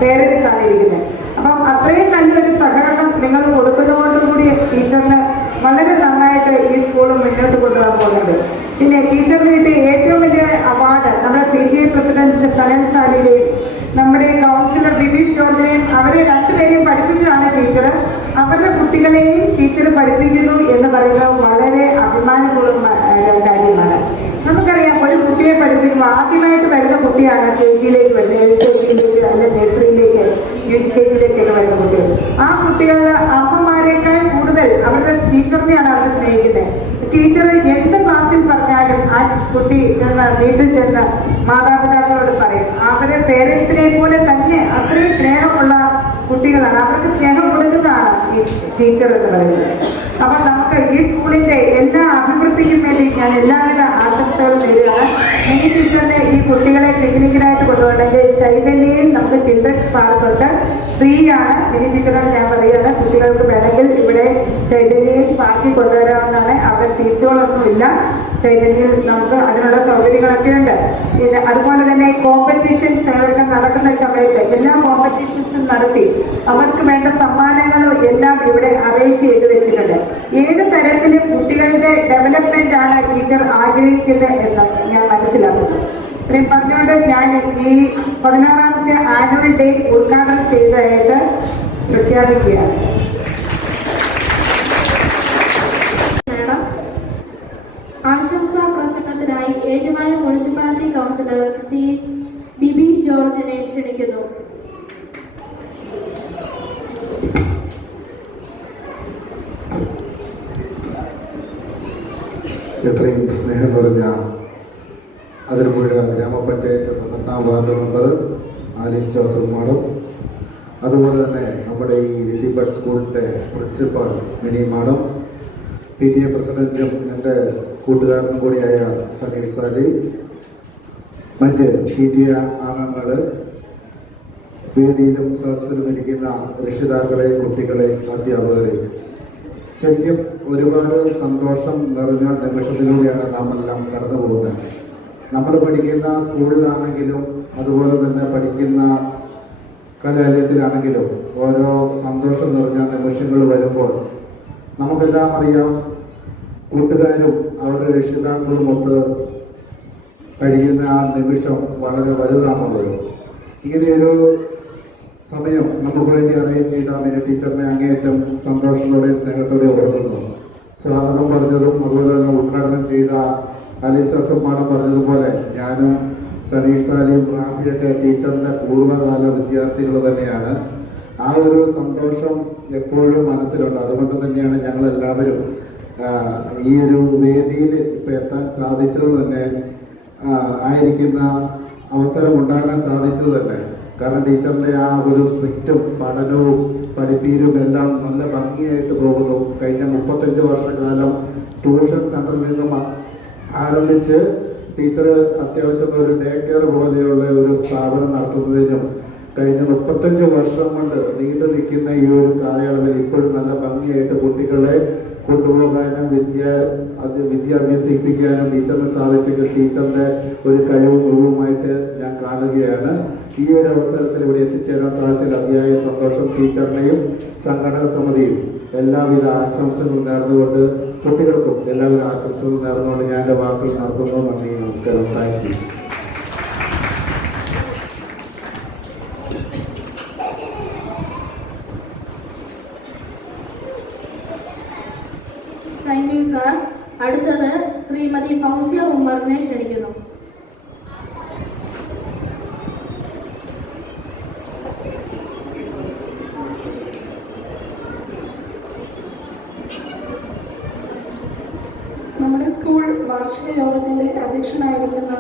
പേരൻസ് ആണ് ഇരിക്കുന്നത്. അപ്പം അത്രയും നല്ലൊരു സഹകരണം നിങ്ങൾ കൊടുക്കുന്നതോടുകൂടി ടീച്ചറിന് വളരെ നന്നായിട്ട് ഈ സ്കൂൾ മുന്നോട്ട് കൊണ്ടുപോകാൻ പോകുന്നുണ്ട്. പിന്നെ ടീച്ചറിന് കിട്ടിയ ഏറ്റവും വലിയ അവാർഡ് നമ്മുടെ PTA പ്രസിഡന്റ് സനൽ സാലിയുടെയും നമ്മുടെ കൗൺസിലർ ബിബീഷ് ജോർജിനെയും, അവരെ രണ്ടുപേരെയും പഠിപ്പിച്ചതാണ് ടീച്ചർ. അവരുടെ കുട്ടികളെയും ടീച്ചർ പഠിപ്പിക്കുന്നു എന്ന് പറയുന്നത് വളരെ അഭിമാനപൂർവ്വമായ കാര്യമാണ്. നമുക്കറിയാം, ഒരു കുട്ടിയെ പഠിപ്പിക്കുമ്പോൾ ആദ്യമായിട്ട് വരുന്ന കുട്ടിയാണ് KG-യിലേക്ക് വരുന്നത്, LKG-യിലേക്ക് അല്ലെ നഴ്സറിയിലേക്ക് UKG-യിലേക്കൊക്കെ വരുന്ന കുട്ടികൾ. ആ കുട്ടികളുടെ അമ്മമാരെക്കാൾ കൂടുതൽ അവരുടെ ടീച്ചറിനെയാണ് അവർ സ്നേഹിക്കുന്നത്. ടീച്ചർ എന്ത് ക്ലാസ്സിൽ പറഞ്ഞാലും ആ കുട്ടി വീട്ടിൽ ചെന്ന് മാതാപിതാക്കളോട് പറയും. അവരെ പേരൻസിനെ പോലെ തന്നെ അത്രയും സ്നേഹമുള്ള കുട്ടികളാണ്. അവർക്ക് സ്നേഹം കൊടുക്കുന്നതാണ് ഈ ടീച്ചർ എന്ന് പറയുന്നത്. അപ്പം നമുക്ക് ഈ സ്കൂളിൻ്റെ എല്ലാ അഭിവൃദ്ധിക്കും വേണ്ടി ഞാൻ എല്ലാവിധ ആശംസകളും നേരുകയാണ്. മിനി ടീച്ചറിനെ ഈ കുട്ടികളെ പിക്നിക്കിനായിട്ട് കൊണ്ടുപോകണമെങ്കിൽ ചൈതന്യയിൽ നമുക്ക് ചിൽഡ്രൻസ് പാർക്കുണ്ട്, ഫ്രീ ആണ്. മിനി ടീച്ചറോട് ഞാൻ പറയുകയാണ്, കുട്ടികൾക്ക് വേണമെങ്കിൽ ഇവിടെ ചൈതന്യയിൽ പാർക്കിൽ കൊണ്ടുവരാവുന്നതാണ്. അവിടെ ഫീസുകളൊന്നുമില്ല. ചൈതന്യയിൽ നമുക്ക് അതിനുള്ള സൗകര്യങ്ങളൊക്കെ ഉണ്ട്. പിന്നെ അതുപോലെ തന്നെ കോമ്പറ്റീഷൻസ് ഒക്കെ നടക്കുന്ന സമയത്ത് എല്ലാ കോമ്പറ്റീഷൻസും നടത്തി അവർക്ക് വേണ്ട സമ്മാനങ്ങളും എല്ലാം ഇവിടെ അറേഞ്ച് ചെയ്ത് വെച്ചിട്ടുണ്ട്. ഏത് തരത്തിലും കുട്ടികളുടെ ഡെവലപ്മെന്റ് ആണ് ടീച്ചർ ആഗ്രഹിക്കുന്നത് എന്ന് ഞാൻ മനസ്സിലാക്കുന്നു. ഇത്രയും പറഞ്ഞുകൊണ്ട് ഞാൻ ഈ 16ാമത്തെ ആനുവൽ ഡേ ഉദ്ഘാടനം ചെയ്തതായിട്ട് പ്രഖ്യാപിക്കുകയാണ്. ആശംസാ പ്രസംഗത്തിനായി ഏറ്റുമാനൂർ മുനിസിപ്പാലിറ്റി കൗൺസിലർ ശ്രീ ബിബീഷ് ജോർജിനെ ക്ഷണിക്കുന്നു. എത്രയും സ്നേഹം നിറഞ്ഞ അതിരമ്പുഴ ഗ്രാമപഞ്ചായത്ത് 12ാം ward member Alice Joseph madam, അതുപോലെ തന്നെ നമ്മുടെ ഈ ലിറ്റിൽ ബർഡ് സ്കൂളിൻ്റെ പ്രിൻസിപ്പാൾ മിനി മാഡം, PTA പ്രസിഡന്റും എൻ്റെ കൂട്ടുകാരനും കൂടിയായ സനീൽ സാലി, മറ്റ് PTA അംഗങ്ങൾ, വേദിയിലും സദസ്സിലും ഇരിക്കുന്ന രക്ഷിതാക്കളെ, കുട്ടികളെ, അധ്യാപകരെ, ശരിക്കും ഒരുപാട് സന്തോഷം നിറഞ്ഞ നിമിഷത്തിലൂടെയാണ് നാം എല്ലാം കടന്നു പോകുന്നത്. നമ്മൾ പഠിക്കുന്ന സ്കൂളിലാണെങ്കിലും അതുപോലെ തന്നെ പഠിക്കുന്ന കലാലയത്തിലാണെങ്കിലും ഓരോ സന്തോഷം നിറഞ്ഞ നിമിഷങ്ങൾ വരുമ്പോൾ നമുക്കെല്ലാം അറിയാം, കൂട്ടുകാരും അവരുടെ രക്ഷിതാക്കളുമൊത്ത് കഴിയുന്ന ആ നിമിഷം വളരെ വലുതാണുള്ളത്. ഇങ്ങനെയൊരു സമയം നമുക്ക് വേണ്ടി അറേഞ്ച് ചെയ്ത മിനി ടീച്ചറിനെ അങ്ങേയറ്റം സന്തോഷത്തോടെ സ്നേഹത്തോടെ ഓർക്കുന്നു. സ്വാഗതം പറഞ്ഞതും അതുപോലെ തന്നെ ഉദ്ഘാടനം ചെയ്ത അലിശ്വാസം മാഡം പറഞ്ഞതുപോലെ ഞാനും സനീഷ് സാലിയും റാഫിയൊക്കെ ടീച്ചറിൻ്റെ പൂർവ്വകാല വിദ്യാർത്ഥികൾ തന്നെയാണ്. ആ ഒരു സന്തോഷം എപ്പോഴും മനസ്സിലുണ്ട്. അതുകൊണ്ട് തന്നെയാണ് ഞങ്ങളെല്ലാവരും ഈ ഒരു വേദിയിൽ ഇപ്പോൾ എത്താൻ സാധിച്ചത് തന്നെ, ആയിരിക്കുന്ന അവസരം ഉണ്ടാകാൻ സാധിച്ചത് തന്നെ. കാരണം ടീച്ചറിൻ്റെ ആ ഒരു സ്ട്രിക്റ്റും പഠനവും പഠിപ്പീരും എല്ലാം നല്ല ഭംഗിയായിട്ട് പോകുന്നു. കഴിഞ്ഞ 35 വർഷക്കാലം ട്യൂഷൻ സെൻ്ററിൽ നിന്നും ആരംഭിച്ച് ടീച്ചർ അത്യാവശ്യം ഒരു ഡേ കെയർ പോലെയുള്ള ഒരു സ്ഥാപനം നടത്തുന്നതിനും കഴിഞ്ഞ 35 വർഷം കൊണ്ട് നീണ്ടു നിൽക്കുന്ന ഈ ഒരു കാലയളവിൽ ഇപ്പോഴും നല്ല ഭംഗിയായിട്ട് കുട്ടികളെ കൊണ്ടുപോകാനും വിദ്യാഭ്യസിപ്പിക്കാനും ടീച്ചറിന് സാധിച്ചെങ്കിൽ ടീച്ചറിൻ്റെ ഒരു കഴിവുമായിട്ട് ഞാൻ കാണുകയാണ്. ഈ ഒരു അവസരത്തിൽ ഇവിടെ എത്തിച്ചേരാൻ സാധിച്ചതിൽ അതിയായ സന്തോഷം. ടീച്ചറിനെയും സംഘടക സമിതിയും എല്ലാവിധ ആശംസകളും നേർന്നുകൊണ്ട്, കുട്ടികൾക്കും എല്ലാവിധ ആശംസകളും നേർന്നുകൊണ്ട് ഞാൻ എൻ്റെ വാക്കുകൾ നടത്തുന്നു. നന്ദി, നമസ്കാരം, thank you. Thank you sir. അടുത്തത് ശ്രീമതി ഫൗസിയ ഉമ്മറിനെ ക്ഷണിക്കുന്നു. നമ്മുടെ സ്കൂൾ വാർഷിക യോഗത്തിൻ്റെ അധ്യക്ഷനായിരിക്കുന്ന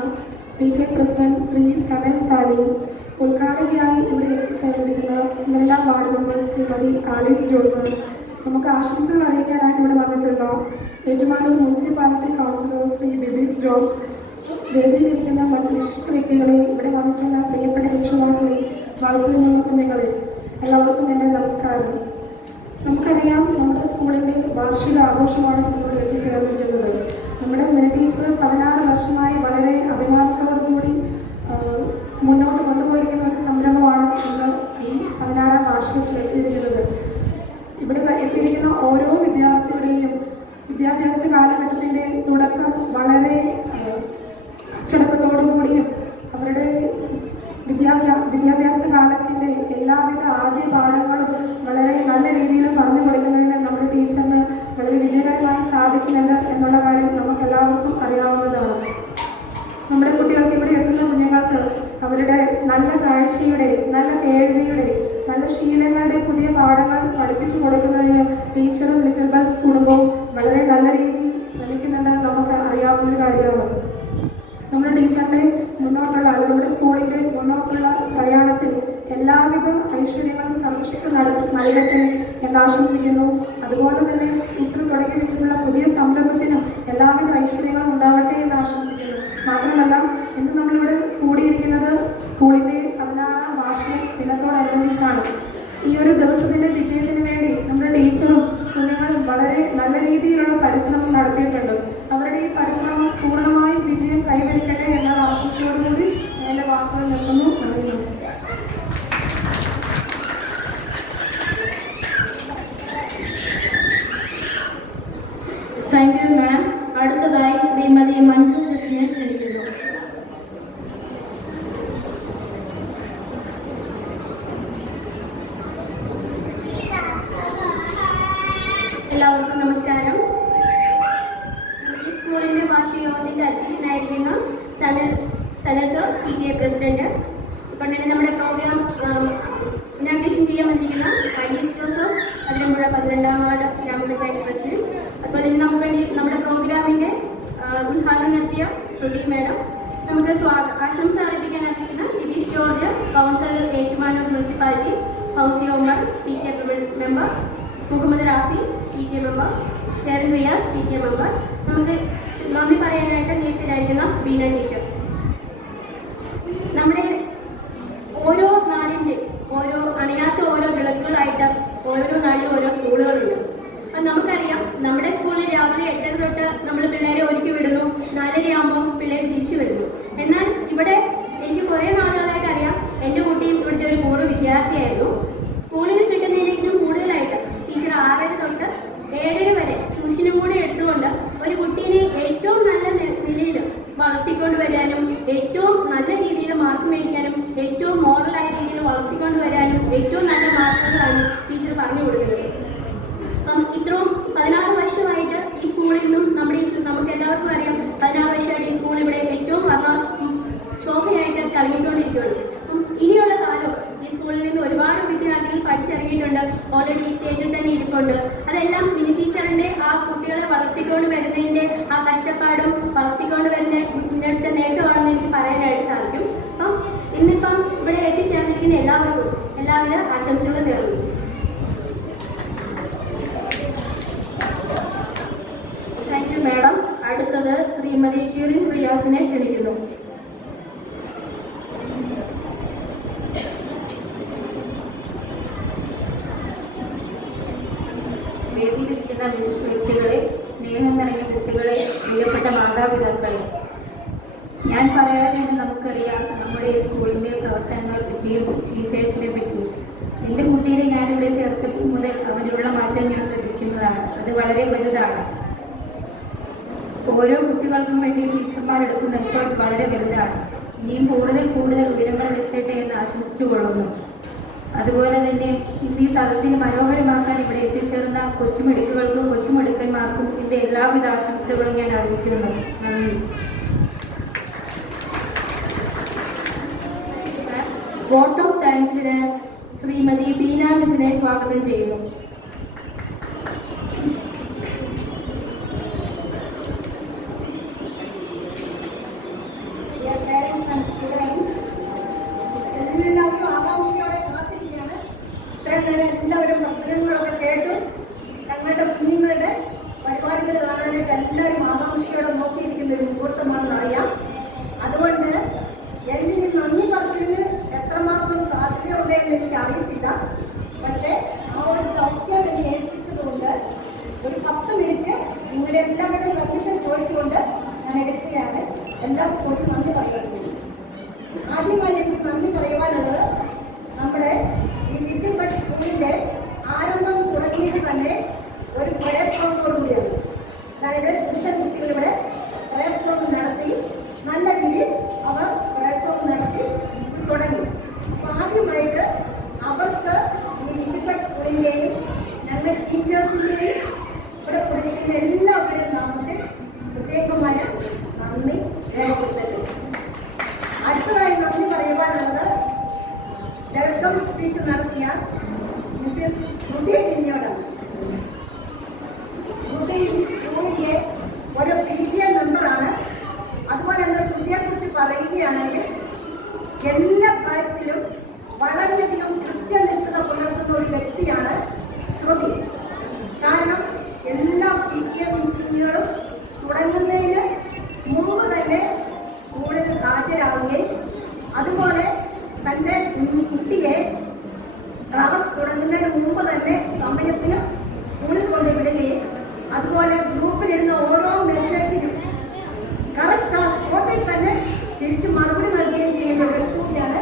PTA പ്രസിഡന്റ് ശ്രീ സനൽ സാലി, ഉദ്ഘാടകയായി ഇവിടെ എത്തിച്ചേർന്നിരിക്കുന്ന 12ാം ward member Shrimati Alice Joseph, നമുക്ക് ആശംസകൾ അറിയിക്കാനായിട്ട് ഇവിടെ വന്നിട്ടുള്ള Ettumanoor municipality councillor Shri Bibees George, വേദിയിലിരിക്കുന്ന മറ്റ് വിശിഷ്ട വ്യക്തികളെ, ഇവിടെ വന്നിട്ടുള്ള പ്രിയപ്പെട്ട രക്ഷിതാക്കളെ, വാത്സല്യമുള്ള കുഞ്ഞുങ്ങളെ, എല്ലാവർക്കും എൻ്റെ നമസ്കാരം. നമുക്കറിയാം, നമ്മുടെ സ്കൂളിൻ്റെ വാർഷിക ആഘോഷമാണ് ഇവിടെ എത്തിച്ചേർന്നിരിക്കുന്നത്. നമ്മുടെ മിനി ടീച്ചർ 16 വർഷമായി വളരെ അഭിമാനത്തോടു കൂടി മുന്നോട്ട് കൊണ്ടുപോയിരിക്കുന്ന ഒരു സംരംഭമാണ് ഇന്ന് ഈ 16ാം വാർഷികത്തിൽ എത്തിയിരിക്കുന്നത്. ഇവിടെ എത്തിയിരിക്കുന്ന ഓരോ വിദ്യാർത്ഥിയുടെയും വിദ്യാഭ്യാസ കാലഘട്ടത്തിൻ്റെ തുടക്കം വളരെ അച്ചടക്കത്തോടു കൂടിയും അവരുടെ വിദ്യാഭ്യാസ കാലത്തിൻ്റെ എല്ലാവിധ ആദ്യ പാഠങ്ങളും വളരെ നല്ല രീതിയിൽ പറഞ്ഞു കൊടുക്കുന്നതിന് നമ്മുടെ ടീച്ചറിന് വളരെ വിജയകരമായി സാധിക്കുന്നുണ്ട് എന്നുള്ള കാര്യം നമുക്ക് എല്ലാവർക്കും അറിയാവുന്നതാണ്. നമ്മുടെ കുട്ടികൾക്ക് ഇവിടെ എത്തുന്ന കുഞ്ഞുങ്ങൾക്ക് അവരുടെ നല്ല കാഴ്ചയുടെ, നല്ല കേൾവിയുടെ, നല്ല ശീലങ്ങളുടെ പുതിയ പാഠങ്ങൾ പഠിപ്പിച്ചു കൊടുക്കുന്നതിന് ടീച്ചറും ലിറ്റിൽ ബഡ്സ് കുടുംബവും വളരെ നല്ല രീതിയിൽ ശ്രമിക്കുന്നുണ്ടെന്ന് നമുക്ക് അറിയാവുന്നൊരു കാര്യമാണ്. നമ്മുടെ ടീച്ചറിൻ്റെ മുന്നോട്ടുള്ള, നമ്മുടെ സ്കൂളിൻ്റെ മുന്നോട്ടുള്ള പ്രയാണത്തിൽ എല്ലാവിധ ഐശ്വര്യങ്ങളും സർവശക്തി നൽകട്ടെ എന്ന് ആശംസിക്കുന്നു. അതുപോലെ തന്നെ ടീച്ചർ തുടങ്ങി വെച്ചിട്ടുള്ള പുതിയ സംരംഭത്തിനും എല്ലാവിധ ഐശ്വര്യങ്ങളും ഉണ്ടാവട്ടെ എന്ന് ആശംസിക്കുന്നു. മാത്രമല്ല, ഇന്ന് നമ്മളിവിടെ കൂടിയിരിക്കുന്നത് സ്കൂളിൻ്റെ 16ാം വാർഷിക ദിനത്തോടനുബന്ധിച്ചാണ്. ഈ ഒരു ദിവസത്തിൻ്റെ വിജയത്തിന് വേണ്ടി നമ്മുടെ ടീച്ചറും കുഞ്ഞുങ്ങളും വളരെ നല്ല രീതിയിലുള്ള പരിശ്രമം നടത്തിയിട്ടുണ്ട്. അവരുടെ ഈ പരിശ്രമം പൂർണ്ണമായും വിജയം കൈവരിക്കട്ടെ എന്ന ആശംസയോടുകൂടി എൻ്റെ വാക്കുകൾ നിർത്തുന്നു. നന്ദി, നമസ്കാരം. Thank you ma'am. അടുത്തതായി ശ്രീമതി മഞ്ജു ജസ്റ്റിനെ ക്ഷണിക്കുന്നു. എല്ലാവർക്കും നമസ്കാരം. ഈ സ്കൂളിൻ്റെ വാർഷിക യോഗത്തിൻ്റെ അധ്യക്ഷനായിരിക്കുന്ന സനൽ സർ, PTA പ്രസിഡന്റ്. ഇപ്പോൾ തന്നെ നമ്മുടെ പ്രോഗ്രാം ഇനാഗ്രേഷൻ ചെയ്യാൻ വന്നിരിക്കുന്ന ആലീസ് ജോസഫ്, അതിരമ്പുഴ 12ാം വാർഡ് ഗ്രാമപഞ്ചായത്ത് പ്രസിഡന്റ്. അതുപോലെ തന്നെ നമുക്ക് വേണ്ടി നമ്മുടെ പ്രോഗ്രാമിൻ്റെ ഉദ്ഘാടനം നടത്തിയ ശ്രുതി മാഡം, നമുക്ക് ആശംസ അറിയിക്കാൻ അറിയിക്കുന്ന Bibeesh George, councillor Ettumanoor municipality, Fousiya Ummar, PTA member, Muhammad Rafi, PTA member, Sherin Riyas, PTA member. നമുക്ക് നന്ദി പറയാനായിട്ട് നിയുക്തരായിരിക്കുന്ന ബീന ടീച്ചർ. നമ്മുടെ ഓരോ നാടിൻ്റെ അണയാത്ത ഓരോ വിളക്കുകളായിട്ട് ഓരോ നാട്ടിലും ഓരോ സ്കൂളുകളുണ്ട്. അപ്പം നമുക്കറിയാം, നമ്മുടെ സ്കൂളിൽ രാവിലെ 8 തൊട്ട് നമ്മൾ പിള്ളേരെ ഒരുക്കി വിടുന്നു, 4:30 ആകുമ്പോൾ പിള്ളേർ തിരിച്ചു വരുന്നു. എന്നാൽ ഇവിടെ എനിക്ക് കുറേ നാളുകളായിട്ട് അറിയാം, എൻ്റെ കുട്ടിയും ഇവിടുത്തെ ഒരു പൂർവ്വ വിദ്യാർത്ഥിയായിരുന്നു. വളർത്തിക്കൊണ്ട് വരാനും ഏറ്റവും നല്ല രീതിയിൽ മാർക്ക് മേടിക്കാനും ഏറ്റവും മോറലായ രീതിയിൽ വളർത്തിക്കൊണ്ട് വരാനും ഏറ്റവും നല്ല മാർക്കുകളാണ് ടീച്ചർ പറഞ്ഞു കൊടുക്കുന്നത്. അപ്പം ഇത്രയും 16 വർഷമായിട്ട് ഈ സ്കൂളിൽ നിന്നും നമുക്ക് എല്ലാവർക്കും അറിയാം 16 വർഷമായിട്ട് ഈ സ്കൂൾ ഇവിടെ ഏറ്റവും ശോഭയായിട്ട് കളഞ്ഞിട്ടുകൊണ്ടിരിക്കുകയാണ്. അപ്പം ഇനിയുള്ള കാലം ഈ സ്കൂളിൽ നിന്ന് ഒരുപാട് വിദ്യാർത്ഥികൾ പഠിച്ചിറങ്ങിയിട്ടുണ്ട്, ഓൾറെഡി ഈ സ്റ്റേജിൽ തന്നെ ഇരിപ്പുണ്ട്. അതെല്ലാം മിനി ടീച്ചറിന്റെ ആ കുട്ടികളെ വളർത്തിക്കൊണ്ട് വരുന്നതിന്റെ ആ കഷ്ടപ്പാടും വളർത്തിക്കൊണ്ട് വരുന്ന മുന്നോട്ട് നേട്ടമാണെന്ന് എനിക്ക് പറയാനായിട്ട് സാധിക്കും. അപ്പം ഇന്നിപ്പം ഇവിടെ എത്തിച്ചേർന്നിരിക്കുന്ന എല്ലാവർക്കും എല്ലാവിധ ആശംസകളും നേർന്നു. Thank you madam. അടുത്തത് ശ്രീമതി ഷിറിൻ റിയാസിനെ ക്ഷണിക്കുന്നു. വേദിയിലിരിക്കുന്ന വ്യക്തികളെ, സ്നേഹം നിറഞ്ഞ കുട്ടികളെ, പ്രിയപ്പെട്ട മാതാപിതാക്കളെ, ഞാൻ പറയാതെ തന്നെ നമുക്കറിയാം നമ്മുടെ സ്കൂളിൻ്റെ പ്രവർത്തനങ്ങളെ പറ്റിയും ടീച്ചേഴ്സിനെ പറ്റിയും. എൻ്റെ കുട്ടിയെ ഞാനിവിടെ ചേർത്തപ്പോൾ മുതൽ അവനുള്ള മാറ്റം ഞാൻ ശ്രദ്ധിക്കുന്നതാണ്. അത് വളരെ വലുതാണ്. ഓരോ കുട്ടികൾക്കും വേണ്ടി ടീച്ചർമാരെടുക്കുന്ന എഫേർട്ട് വളരെ വലുതാണ്. ഇനിയും കൂടുതൽ ഉയരങ്ങളിൽ എത്തട്ടെ എന്ന് ആശംസിച്ചുകൊള്ളുന്നു. അതുപോലെ തന്നെ ഇന്ന് ഈ സദസ്സിന് മനോഹരമാക്കാൻ ഇവിടെ എത്തിച്ചേർന്ന കൊച്ചുമിടുക്കുകൾക്കും കൊച്ചുമിടുക്കന്മാർക്കും ഇതിൻ്റെ എല്ലാവിധ ആശംസകളും ഞാൻ അറിയിക്കുന്നു. നന്ദി. വോട്ട് ഓഫ് താങ്ക്സിന് ശ്രീമതി ബീന മിസിനെ സ്വാഗതം ചെയ്യുന്നു. എല്ലാവരും ആകാംക്ഷയോടെ കാത്തിരിക്കുകയാണ്. ഇത്രയും നേരം എല്ലാവരും പ്രസംഗങ്ങളൊക്കെ കേട്ടു. ഞങ്ങളുടെ കുഞ്ഞുങ്ങളുടെ പരിപാടികൾ കാണാനായിട്ട് എല്ലാവരും ആകാംക്ഷയോടെ നോക്കിയിരിക്കുന്ന ഒരു മുഹൂർത്തമാണെന്ന് അറിയാം. അതുകൊണ്ട് എൻ്റെ ഈ നന്ദി പറച്ചിലിന് എത്രമാത്രം സാധ്യതയുണ്ടെന്ന് എനിക്ക് അറിയത്തില്ല. പക്ഷേ ആ ഒരു ദൗത്യം എന്നെ ഏൽപ്പിച്ചതുകൊണ്ട് ഒരു 10 മിനിറ്റ് നിങ്ങളുടെ എല്ലാവരുടെയും പെർമിഷൻ ചോദിച്ചുകൊണ്ട് ഞാൻ എടുക്കുകയാണ്. എല്ലാവർക്കും ഒരു നന്ദി പറയുന്നത്. ആദ്യമായി എനിക്ക് നന്ദി പറയുവാനുള്ളത് നമ്മുടെ ഈ ലിറ്റിൽ ബഡ് സ്കൂളിൻ്റെ ആരംഭം തുടങ്ങിയത് തന്നെ ഒരു പ്രയർ സോങ്ങോടുകൂടിയാണ്. അതായത് പുരുഷൻ കുട്ടികളിവിടെ പ്രയർ സോങ് നടത്തി നല്ല രീതിയിൽ അവർ പ്രയർ സോങ് നടത്തി തുടങ്ങി. അപ്പോൾ ആദ്യമായിട്ട് അവർക്ക് ഈ ലിറ്റിൽ ബഡ് സ്കൂളിൻ്റെയും ഞങ്ങളുടെ ടീച്ചേഴ്സിൻ്റെയും ഇവിടെ കൂടിയിരിക്കുന്ന എല്ലാവരുടെയും നാമത്തിൽ പ്രത്യേകമായ നന്ദി രേഖപ്പെടുത്തട്ടെ. അടുത്തതായി നന്ദി പറയുവാനുള്ളത് വെൽക്കം സ്പീച്ച് നടത്തിയ മിസ്സസ് ശ്രുതി ടിന്നിയോടാണ്. ശ്രുതി സ്കൂളിൻ്റെ ഒരു PTA മെമ്പറാണ്. അതുപോലെ തന്നെ ശ്രുതിയെക്കുറിച്ച് പറയുകയാണെങ്കിൽ എല്ലാ കാര്യത്തിലും വളരെയധികം കൃത്യനിഷ്ഠത പുലർത്തുന്ന ഒരു വ്യക്തിയാണ് ശ്രുതി. കാരണം എല്ലാ PTA മീറ്റിങ്ങുകളും തുടങ്ങുന്നതിന് മുമ്പ് തന്നെ സ്കൂളിൽ ഹാജരാവുകയും അതുപോലെ തൻ്റെ കുട്ടിയെ ക്ലാസ് തുടങ്ങുന്നതിന് മുമ്പ് തന്നെ സമയത്തിന് സ്കൂളിൽ കൊണ്ടുവിടുകയും അതുപോലെ ഗ്രൂപ്പിലിടുന്ന ഓരോ മെസ്സേജിനും കറക്റ്റ് ആ സ്പോട്ടിൽ തന്നെ തിരിച്ച് മറുപടി നൽകുകയും ചെയ്യുന്ന ഒരു വ്യക്തിയാണ്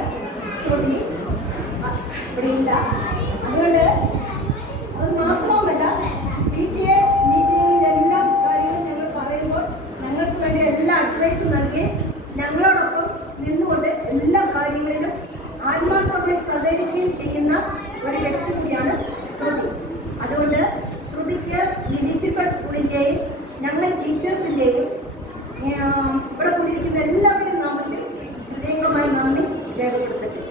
ശ്രുതി. ഇവിടെയില്ല. അതുകൊണ്ട് അത് മാത്രവുമല്ല PTA മീറ്റിങ്ങുകളിലെല്ലാം കാര്യങ്ങളും ഞങ്ങൾ പറയുമ്പോൾ ഞങ്ങൾക്ക് വേണ്ടി എല്ലാ അഡ്വൈസും നൽകി ഞങ്ങളോടൊപ്പം നിന്നുകൊണ്ട് എല്ലാ കാര്യങ്ങളിലും ആത്മാർത്ഥമായി സഹകരിക്കുകയും ചെയ്യുന്ന ഒരു വ്യക്തി കൂടിയാണ് ശ്രുതി. അതുകൊണ്ട് ശ്രുതിക്ക് ഈ ലിറ്റിൽ ബഡ് സ്കൂളിൻ്റെയും ഞങ്ങളുടെ ടീച്ചേഴ്സിൻ്റെയും ഇവിടെ കൂടിയിരിക്കുന്ന എല്ലാവരുടെയും നാമത്തിൽ പ്രത്യേകമായി നന്ദി രേഖപ്പെടുത്തട്ടെ.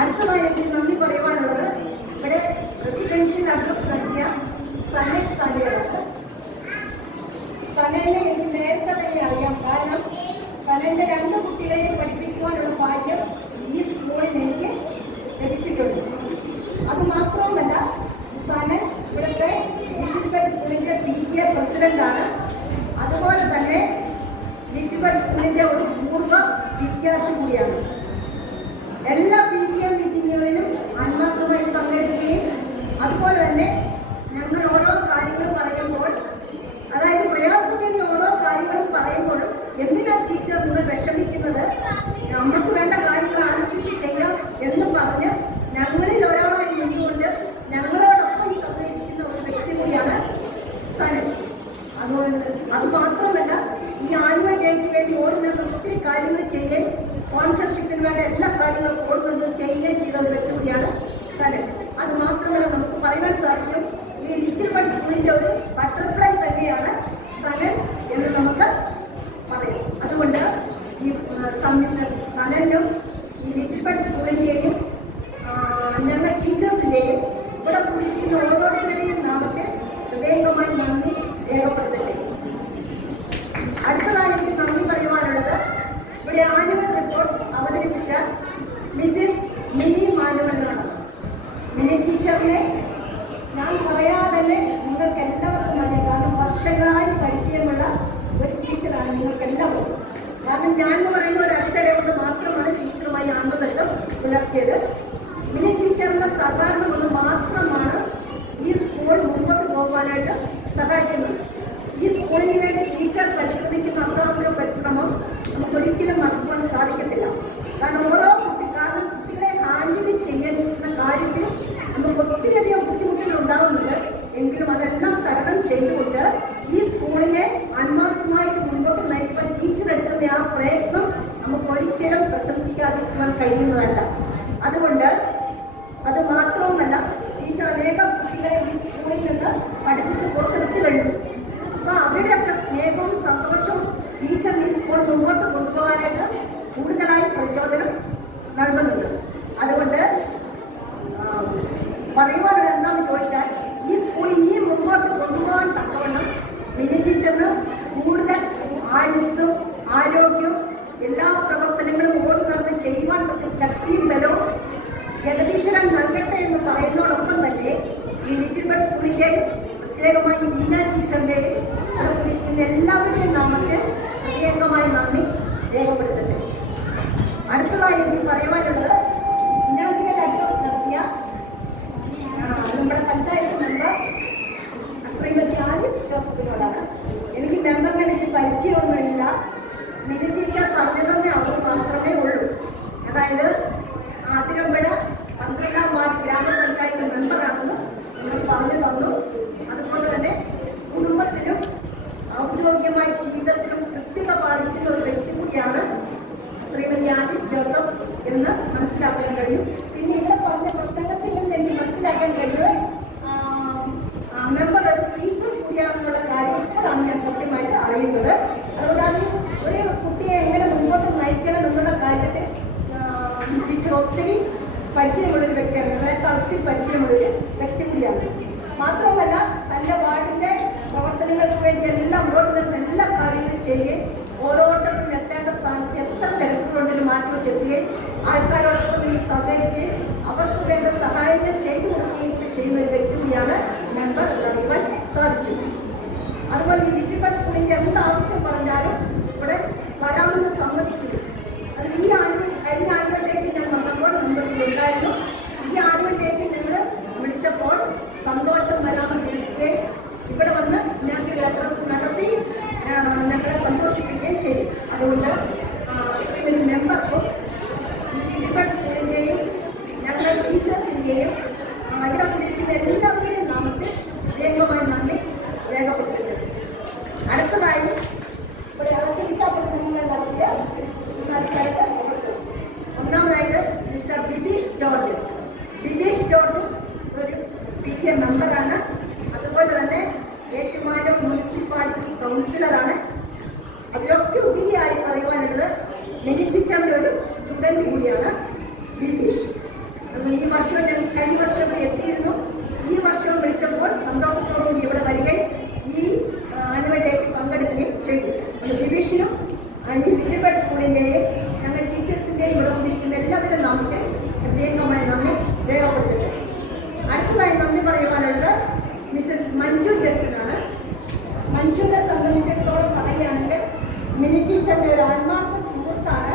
അടുത്തതായി എനിക്ക് നന്ദി പറയുവാനുള്ളത് ഇവിടെ റെസിഡൻഷ്യൽ അഡ്രസ് നൽകിയ സനറ്റ് സാലിയാണ്. സനലിനെ എനിക്ക് നേരത്തെ തന്നെ അറിയാം. കാരണം സനലിൻ്റെ 2 കുട്ടികളെയും പഠിപ്പിക്കുവാനുള്ള ഭാഗ്യം ഈ സ്കൂളിൽ എനിക്ക് ലഭിച്ചിട്ടുണ്ട്. അതുമാത്രവുമല്ല സനൽ ഇവിടുത്തെ ലിറ്റിൽ ബഡ് സ്കൂളിൻ്റെ PTA പ്രസിഡന്റാണ്. അതുപോലെ തന്നെ ലിറ്റിൽ ബഡ് സ്കൂളിൻ്റെ ഒരു പൂർവ്വ വിദ്യാർത്ഥി കൂടിയാണ്. എല്ലാ PTA മീറ്റിങ്ങുകളിലും ആത്മാർത്ഥമായി പങ്കെടുക്കുകയും അതുപോലെ തന്നെ ഞങ്ങൾ ഓരോ കാര്യങ്ങൾ പറയുമ്പോൾ അതായത് പ്രയാസങ്ങളിൽ ഓരോ കാര്യങ്ങളും പറയുമ്പോഴും എന്തിനാ ടീച്ചർ നിങ്ങൾ വിഷമിക്കുന്നത്, നമുക്ക് വേണ്ട കാര്യങ്ങൾ ആലോചിച്ച് ചെയ്യാം എന്ന് പറഞ്ഞ് ഞങ്ങളിൽ ഒരാളായി നിന്നുകൊണ്ട് ഞങ്ങളോടൊപ്പം സഹകരിക്കുന്ന ഒരു വ്യക്തി കൂടിയാണ് സനൽ. അതുകൊണ്ട് അത് മാത്രമല്ല ഈ ആനുവൽ ഡേക്ക് വേണ്ടി സ്പോൺസർഷിപ്പിന് വേണ്ട എല്ലാ കാര്യങ്ങളും കൊടുക്കുന്നത് ചെയ്യുകയും ചെയ്ത ഒരു വ്യക്തി കൂടിയാണ് സനൽ. അത് മാത്രമല്ല നമുക്ക് പറയാൻ സാധിക്കും, ഈ ലിറ്റിൽ ബഡ് സ്കൂളിന്റെ ഒരു ബട്ടർഫ്ലൈ തന്നെയാണ് സനൽ എന്ന് നമുക്ക് പറയാം. അതുകൊണ്ട് ഈ സനലിനും ഈ ലിറ്റിൽ ബഡ് സ്കൂളിന്റെയും ഞങ്ങൾ ടീച്ചേഴ്സിന്റെയും ഇവിടെ കൂടിയിരിക്കുന്ന ഓരോരുത്തരുടെയും നാമത്തെ ഹൃദയംഗമായി നന്ദി രേഖപ്പെടുത്തട്ടെ. അടുത്തതായി എനിക്ക് നന്ദി പറയുവാനുള്ളത്, ഇവിടെ ആനുവൽ റിപ്പോർട്ട് അവതരിപ്പിച്ച മിസ്സിസ് മിനി മാനുവലാണ്. മിനി ടീച്ചറിനെ ഞാൻ പറയാതെ തന്നെ നിങ്ങൾക്ക് എല്ലാവർക്കും അറിയാം. കാരണം വർഷങ്ങളായി പരിചയമുള്ള ഒരു ടീച്ചറാണ് നിങ്ങൾക്ക് എല്ലാവർക്കും. കാരണം ഞാൻ എന്ന് പറയുന്ന ഒരു അടുത്തിടെ കൊണ്ട് മാത്രമാണ് ടീച്ചറുമായി ആത്മബന്ധം പുലർത്തിയത്. മിനി ടീച്ചറിന്റെ സഹകരണം കൊണ്ട് മാത്രമാണ് ഈ സ്കൂൾ മുമ്പോട്ട് പോകുവാനായിട്ട് സഹായിക്കുന്നത്. ഈ സ്കൂളിന് വേണ്ടി ടീച്ചർ പരിശ്രമിക്കുന്ന അസാധാരണ പരിശ്രമം നമുക്കൊരിക്കലും മറക്കുവാൻ സാധിക്കത്തില്ല. കാരണം കുട്ടികളെ ഹാൻഡിൽ ചെയ്യുന്ന കാര്യത്തിൽ നമുക്ക് ഒത്തിരിയധികം ബുദ്ധിമുട്ടുകൾ ഉണ്ടാകുന്നുണ്ട്. എങ്കിലും അതെല്ലാം തരണം ചെയ്തുകൊണ്ട് ഈ സ്കൂളിനെ ആത്മാർത്ഥമായിട്ട് മുമ്പോട്ട് നയിക്കാൻ ടീച്ചർ എടുക്കുന്ന ആ പ്രയത്നം നമുക്ക് ഒരിക്കലും പ്രശംസിക്കാതിരിക്കുവാൻ കഴിയുന്നതല്ല. അതുകൊണ്ട് അത് മാത്രവുമല്ല, ടീച്ചർ അനേകം കുട്ടികളെ ഈ സ്കൂളിൽ നിന്ന് പഠിപ്പിച്ച് പുറത്തെടുത്തു കഴിഞ്ഞു. അപ്പൊ അവരുടെയൊക്കെ സ്നേഹവും സന്തോഷവും ടീച്ചർ ഈ സ്കൂൾ മുമ്പോട്ട് കൊണ്ടുപോകാനായിട്ട് കൂടുതലായി പ്രചോദനം നൽകുന്നുണ്ട്. അതുകൊണ്ട് പറയുവാനുള്ളത് എന്താണെന്ന് ചോദിച്ചാൽ, ഈ സ്കൂൾ ഇനിയും മുമ്പോട്ട് കൊണ്ടുപോകാൻ തക്കവണ്ണം മിനി ടീച്ചറിന് കൂടുതൽ ആയുസ്സും ആരോഗ്യവും എല്ലാ പ്രവർത്തനങ്ങളും ഓടി നടന്ന് ചെയ്യുവാൻ തക്ക ശക്തിയും ബലവും ജഗദീശ്വരൻ നൽകട്ടെ എന്ന് പറയുന്നതോടൊപ്പം തന്നെ ഈ ലിറ്റിൽ ബഡ് സ്കൂളിൻ്റെയും പ്രത്യേകമായി മീന ടീച്ചറിൻ്റെയും ഇന്ന് എല്ലാവരുടെയും നാമത്തിൽ പ്രത്യേകമായി നന്ദി രേഖപ്പെടുത്തട്ടെ. അടുത്തതായി എനിക്ക് പറയുവാനുള്ളത്, ഇനാഗുറൽ അഡ്രസ് നടത്തിയ നമ്മുടെ പഞ്ചായത്ത് മെമ്പർ ശ്രീമതി ആലിസ് ജോസഫിനോടാണ്. എനിക്ക് മെമ്പറിനെ എനിക്ക് പരിചയമൊന്നുമില്ല. മിനി ടീച്ചർ പറഞ്ഞതെന്നേ അവർ മാത്രമേ ഉള്ളൂ. അതായത് ആതിരമ്പുഴ 12ാം വാർഡ് ഗ്രാമപഞ്ചായത്ത് മെമ്പറാണെന്ന് നിങ്ങൾ പറഞ്ഞു തന്നു. അതുപോലെ തന്നെ കുടുംബത്തിലും ഔദ്യോഗികമായ ജീവിതത്തിലും കൃത്യത പാലിക്കുന്ന ഒരു വ്യക്തി കൂടിയാണ് ശ്രീമതി ആലിസ് ജോസഫ് എന്ന് മനസ്സിലാക്കാൻ കഴിയും. പിന്നെ ഇവിടെ പറഞ്ഞ പ്രസംഗത്തിൽ നിന്ന് എനിക്ക് മനസ്സിലാക്കാൻ കഴിയുന്നത് മെമ്പർ ഒരു ടീച്ചർ കൂടിയാണെന്നുള്ള കാര്യം ഇപ്പോഴാണ് ഞാൻ സത്യമായിട്ട് അറിയുന്നത്. അതുകൊണ്ടാണ് ഒരു കുട്ടിയെ എങ്ങനെ മുമ്പോട്ട് നയിക്കണം എന്നുള്ള കാര്യത്തിൽ ടീച്ചർ ഒത്തിരി പരിചയമുള്ളൊരു വ്യക്തിയാണ്. നിങ്ങളെക്കാൾ ഒത്തിരി പരിചയമുള്ളൊരു വ്യക്തി കൂടിയാണ്. മാത്രമല്ല തൻ്റെ വാർഡിൻ്റെ പ്രവർത്തനങ്ങൾക്ക് വേണ്ടി എല്ലാം ഓടുന്ന എല്ലാ കാര്യങ്ങളും ചെയ്യുകയും ഓരോരുത്തർക്കും എത്തേണ്ട സ്ഥാനത്ത് എത്ര തിരക്കുകൊണ്ടിലും മാറ്റി വെച്ചെത്തുകയും ആൾക്കാരോടൊപ്പം നിന്ന് സഹകരിക്കുകയും അവർക്ക് വേണ്ട സഹായങ്ങൾ ചെയ്തു കൊടുക്കുകയും ചെയ്യുന്ന ഒരു വ്യക്തി കൂടിയാണ് മെമ്പർ അറിയുവാൻ സാധിച്ചു. അതുപോലെ ഈ ലിറ്റിൽ ബഡ് സ്കൂളിൻ്റെ എന്ത് ആവശ്യം പറഞ്ഞാലും ഇവിടെ വരാമെന്ന് സമ്മതിക്കുന്നു. അത് ഈ കഴിഞ്ഞ ആനുവലിലേക്ക് ഞാൻ വന്നപ്പോൾ ഉണ്ടായിരുന്നു. ഈ ആനുവലിലേക്ക് ഞങ്ങൾ വിളിച്ചപ്പോൾ സന്തോഷം വരാമെന്ന് വിളിക്കുകയും ഇവിടെ വന്ന് ഞങ്ങൾക്ക് അഡ്രസ് നടത്തി ഞങ്ങളെ സന്തോഷിപ്പിക്കുകയും ചെയ്തു. അതുകൊണ്ട് ശ്രീമതി മെമ്പർക്കും ലിറ്റിൽ ബഡ് സ്കൂളിൻ്റെയും ഞങ്ങളുടെ ടീച്ചേഴ്സിൻ്റെയും ഇവിടെ വിളിക്കുന്ന എല്ലാവരുടെയും നാമത്തിൽ പ്രത്യേകമായി നന്ദി രേഖപ്പെടുത്തുന്നത്. അടുത്തതായി ഇവിടെ ആശംസാ പ്രസംഗങ്ങൾ നടത്തിയ ഒന്നാമതായിട്ട് mister Bibeesh George. Bibeesh George ഒരു PTA മെമ്പറാണ്. അതുപോലെ തന്നെ ഏറ്റുമാനൂർ മുനിസിപ്പാലിറ്റി കൗൺസിലറാണ്. അതിലൊക്കെ ഉപരിയായി പറയുവാനുള്ളത് മിനി ടീച്ചറിൻ്റെ ഒരു സ്റ്റുഡൻറ് കൂടിയാണ് ബിബീഷ്. ഈ വർഷം ഞാൻ കഴിഞ്ഞ വർഷം എത്തിയിരുന്നു. ഈ വർഷവും വിളിച്ചപ്പോൾ സന്തോഷത്തോടുകൂടി ഇവിടെ വരികയും ഈ ആനുവൽ ഡേക്ക് പങ്കെടുക്കുകയും ചെയ്തു. ബിബീഷിനും ഈ ലിറ്റിൽ ബഡ് സ്കൂളിൻ്റെയും ഞങ്ങൾ ടീച്ചേഴ്സിൻ്റെയും ഇവിടെ ഉദ്ദേശിക്കുന്ന എല്ലാവരുടെ നാമത്തിൽ പ്രത്യേകമായി നന്ദി രേഖപ്പെടുത്തിട്ടുണ്ട്. അടുത്തതായി നന്ദി പറയുവാനുള്ളത് മിസ്സസ് മഞ്ജു ജസ്റ്റിനാണ്. മഞ്ജുവിനെ സംബന്ധിച്ചിടത്തോളം പറയുകയാണെങ്കിൽ മിനി ടീച്ചറിൻ്റെ ഒരു ആത്മാർത്ഥ സുഹൃത്താണ്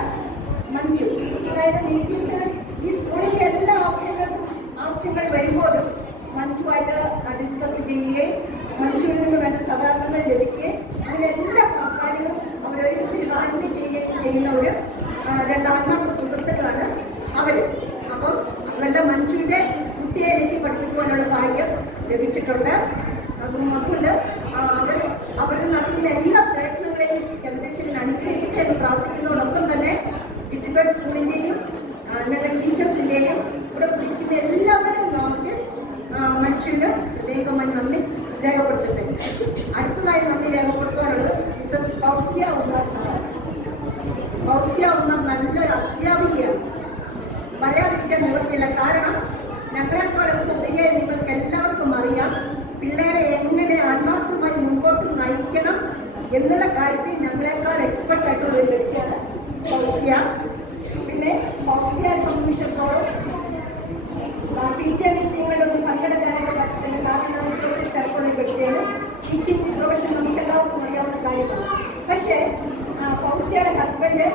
മഞ്ജു. അതായത് മിനി ടീച്ചർ ഈ സ്കൂളിൻ്റെ എല്ലാ ആവശ്യങ്ങൾ വരുമ്പോഴും മഞ്ജുവായിട്ട് ഡിസ്കസ് ചെയ്യുകയും മഞ്ജുവിൽ നിന്ന് വേണ്ട സഹകരണങ്ങൾ ലഭിക്കുകയും അങ്ങനെ എല്ലാ കാര്യങ്ങളും അവരൊരുമിച്ച് ഹാൻഡിൽ ചെയ്യുന്ന ഒരു രണ്ടാത്മാർത്ഥ സുഹൃത്തുക്കളാണ് അവർ. അപ്പം അതെല്ലാം മഞ്ജുവിൻ്റെ കുട്ടിയെ എനിക്ക് പഠിപ്പിക്കുവാനുള്ള ഭാഗ്യം ലഭിച്ചിട്ടുണ്ട്. അതുകൊണ്ട് അവർ നടത്തുന്ന എല്ലാ പ്രയത്നങ്ങളെയും ജഗദീശ്വരൻ അനുഗ്രഹിക്കട്ടെ എന്ന് പ്രാർത്ഥിക്കുന്നതോടൊപ്പം തന്നെ ലിറ്റിൽ ബഡ് ഉമ്മർ. ഫൗസിയ ഉമ്മർ നല്ലൊരു അധ്യാപികയാണ്. പറയാതിരിക്കാൻ നിവർത്തില്ല. കാരണം ഞങ്ങളെക്കാളൊക്കെ ഉപരിയെ നിങ്ങൾക്ക് എല്ലാവർക്കും അറിയാം പിള്ളേരെ എങ്ങനെ ആത്മാർത്ഥമായി മുമ്പോട്ട് നയിക്കണം എന്നുള്ള കാര്യത്തിൽ ഞങ്ങളെക്കാൾ എക്സ്പെർട്ട് ആയിട്ടുള്ള ഒരു വ്യക്തിയാണ് ഫൗസിയ. പിന്നെ ഫൗസിയയെ സംബന്ധിച്ചിടത്തോളം PTA മീറ്റിങ്ങുകളിലൊന്നും പങ്കെടുക്കാനൊക്കെ പറ്റത്തില്ല. കാരണം തിരക്കുള്ള വ്യക്തിയാണ്. ടീച്ചിങ് പ്രൊഫഷൻ നമുക്ക് എല്ലാവർക്കും അറിയാവുന്ന കാര്യമാണ്. പക്ഷേ ഫൗസിയയുടെ ഹസ്ബൻഡ്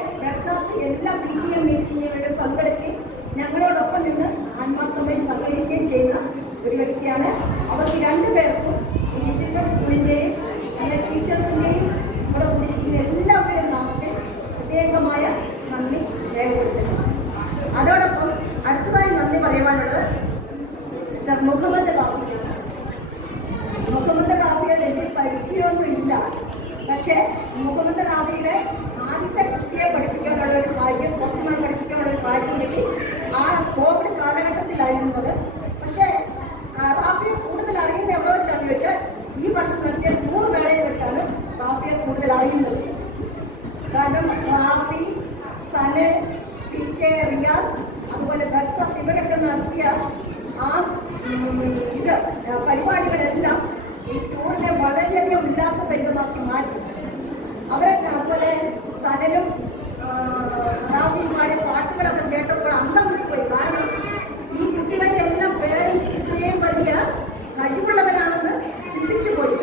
എല്ലാ PTA മീറ്റിങ്ങുകളിലും പങ്കെടുക്കുകയും ഞങ്ങളോടൊപ്പം നിന്ന് ആത്മാർത്ഥമായി സഹകരിക്കുകയും ചെയ്യുന്ന ഒരു വ്യക്തിയാണ്. അവർക്ക് രണ്ടുപേർക്കും ഈ ലിറ്റിൽ സ്കൂളിൻ്റെയും ഞങ്ങളുടെ ടീച്ചേഴ്സിൻ്റെയും ഇവിടെ കൂടിയിരിക്കുന്ന എല്ലാവരുടെയും നാമത്തിൽ പ്രത്യേകമായ നന്ദി രേഖപ്പെടുത്തുന്നു. അതോടൊപ്പം അടുത്തതായി നന്ദി പറയുവാനുള്ളത് മിസ്റ്റർ മുഹമ്മദ് റാഫിയാണ്. മുഹമ്മദ് റാഫിയെ വലിയ പരിചയമൊന്നും ഇല്ല. പക്ഷേ മുഹമ്മദ് റാഫിയുടെ ആദ്യത്തെ കുട്ടിയെ പഠിപ്പിക്കാനുള്ള ഒരു ഭാഗ്യം, കുറച്ച് നാൾ പഠിപ്പിക്കാനുള്ള ഒരു ഭാഗ്യം കിട്ടി. ആ കോവിഡ് കാലഘട്ടത്തിലായിരുന്നു അത്. പക്ഷേ റാഫിയെ കൂടുതൽ അറിയുന്ന എവിടെ വെച്ചാണ് ചോദിച്ചാൽ ഈ വർഷം നടത്തിയ 100 മേളയിൽ വെച്ചാണ് റാഫിയെ കൂടുതൽ അറിയുന്നത്. കാരണം റാഫി, സനൽ, PK റിയാസ്, അതുപോലെ ബർസാസ് ഇവരൊക്കെ നടത്തിയ ആ പരിപാടികളെല്ലാം ഈ ടൂറിനെ വളരെയധികം ഉല്ലാസഭരിതമാക്കി മാറ്റി. അവരൊക്കെ അതുപോലെ സനലും റാഫിയും പാടിയ പാട്ടുകളൊക്കെ കേട്ടപ്പോൾ അന്തം വിളിപ്പോയി. കാരണം ഈ കുട്ടികളുടെ എല്ലാം പേരൻസ് ഇത്രയും വലിയ കഴിവുള്ളവരാണെന്ന് ചിന്തിച്ചു പോയി.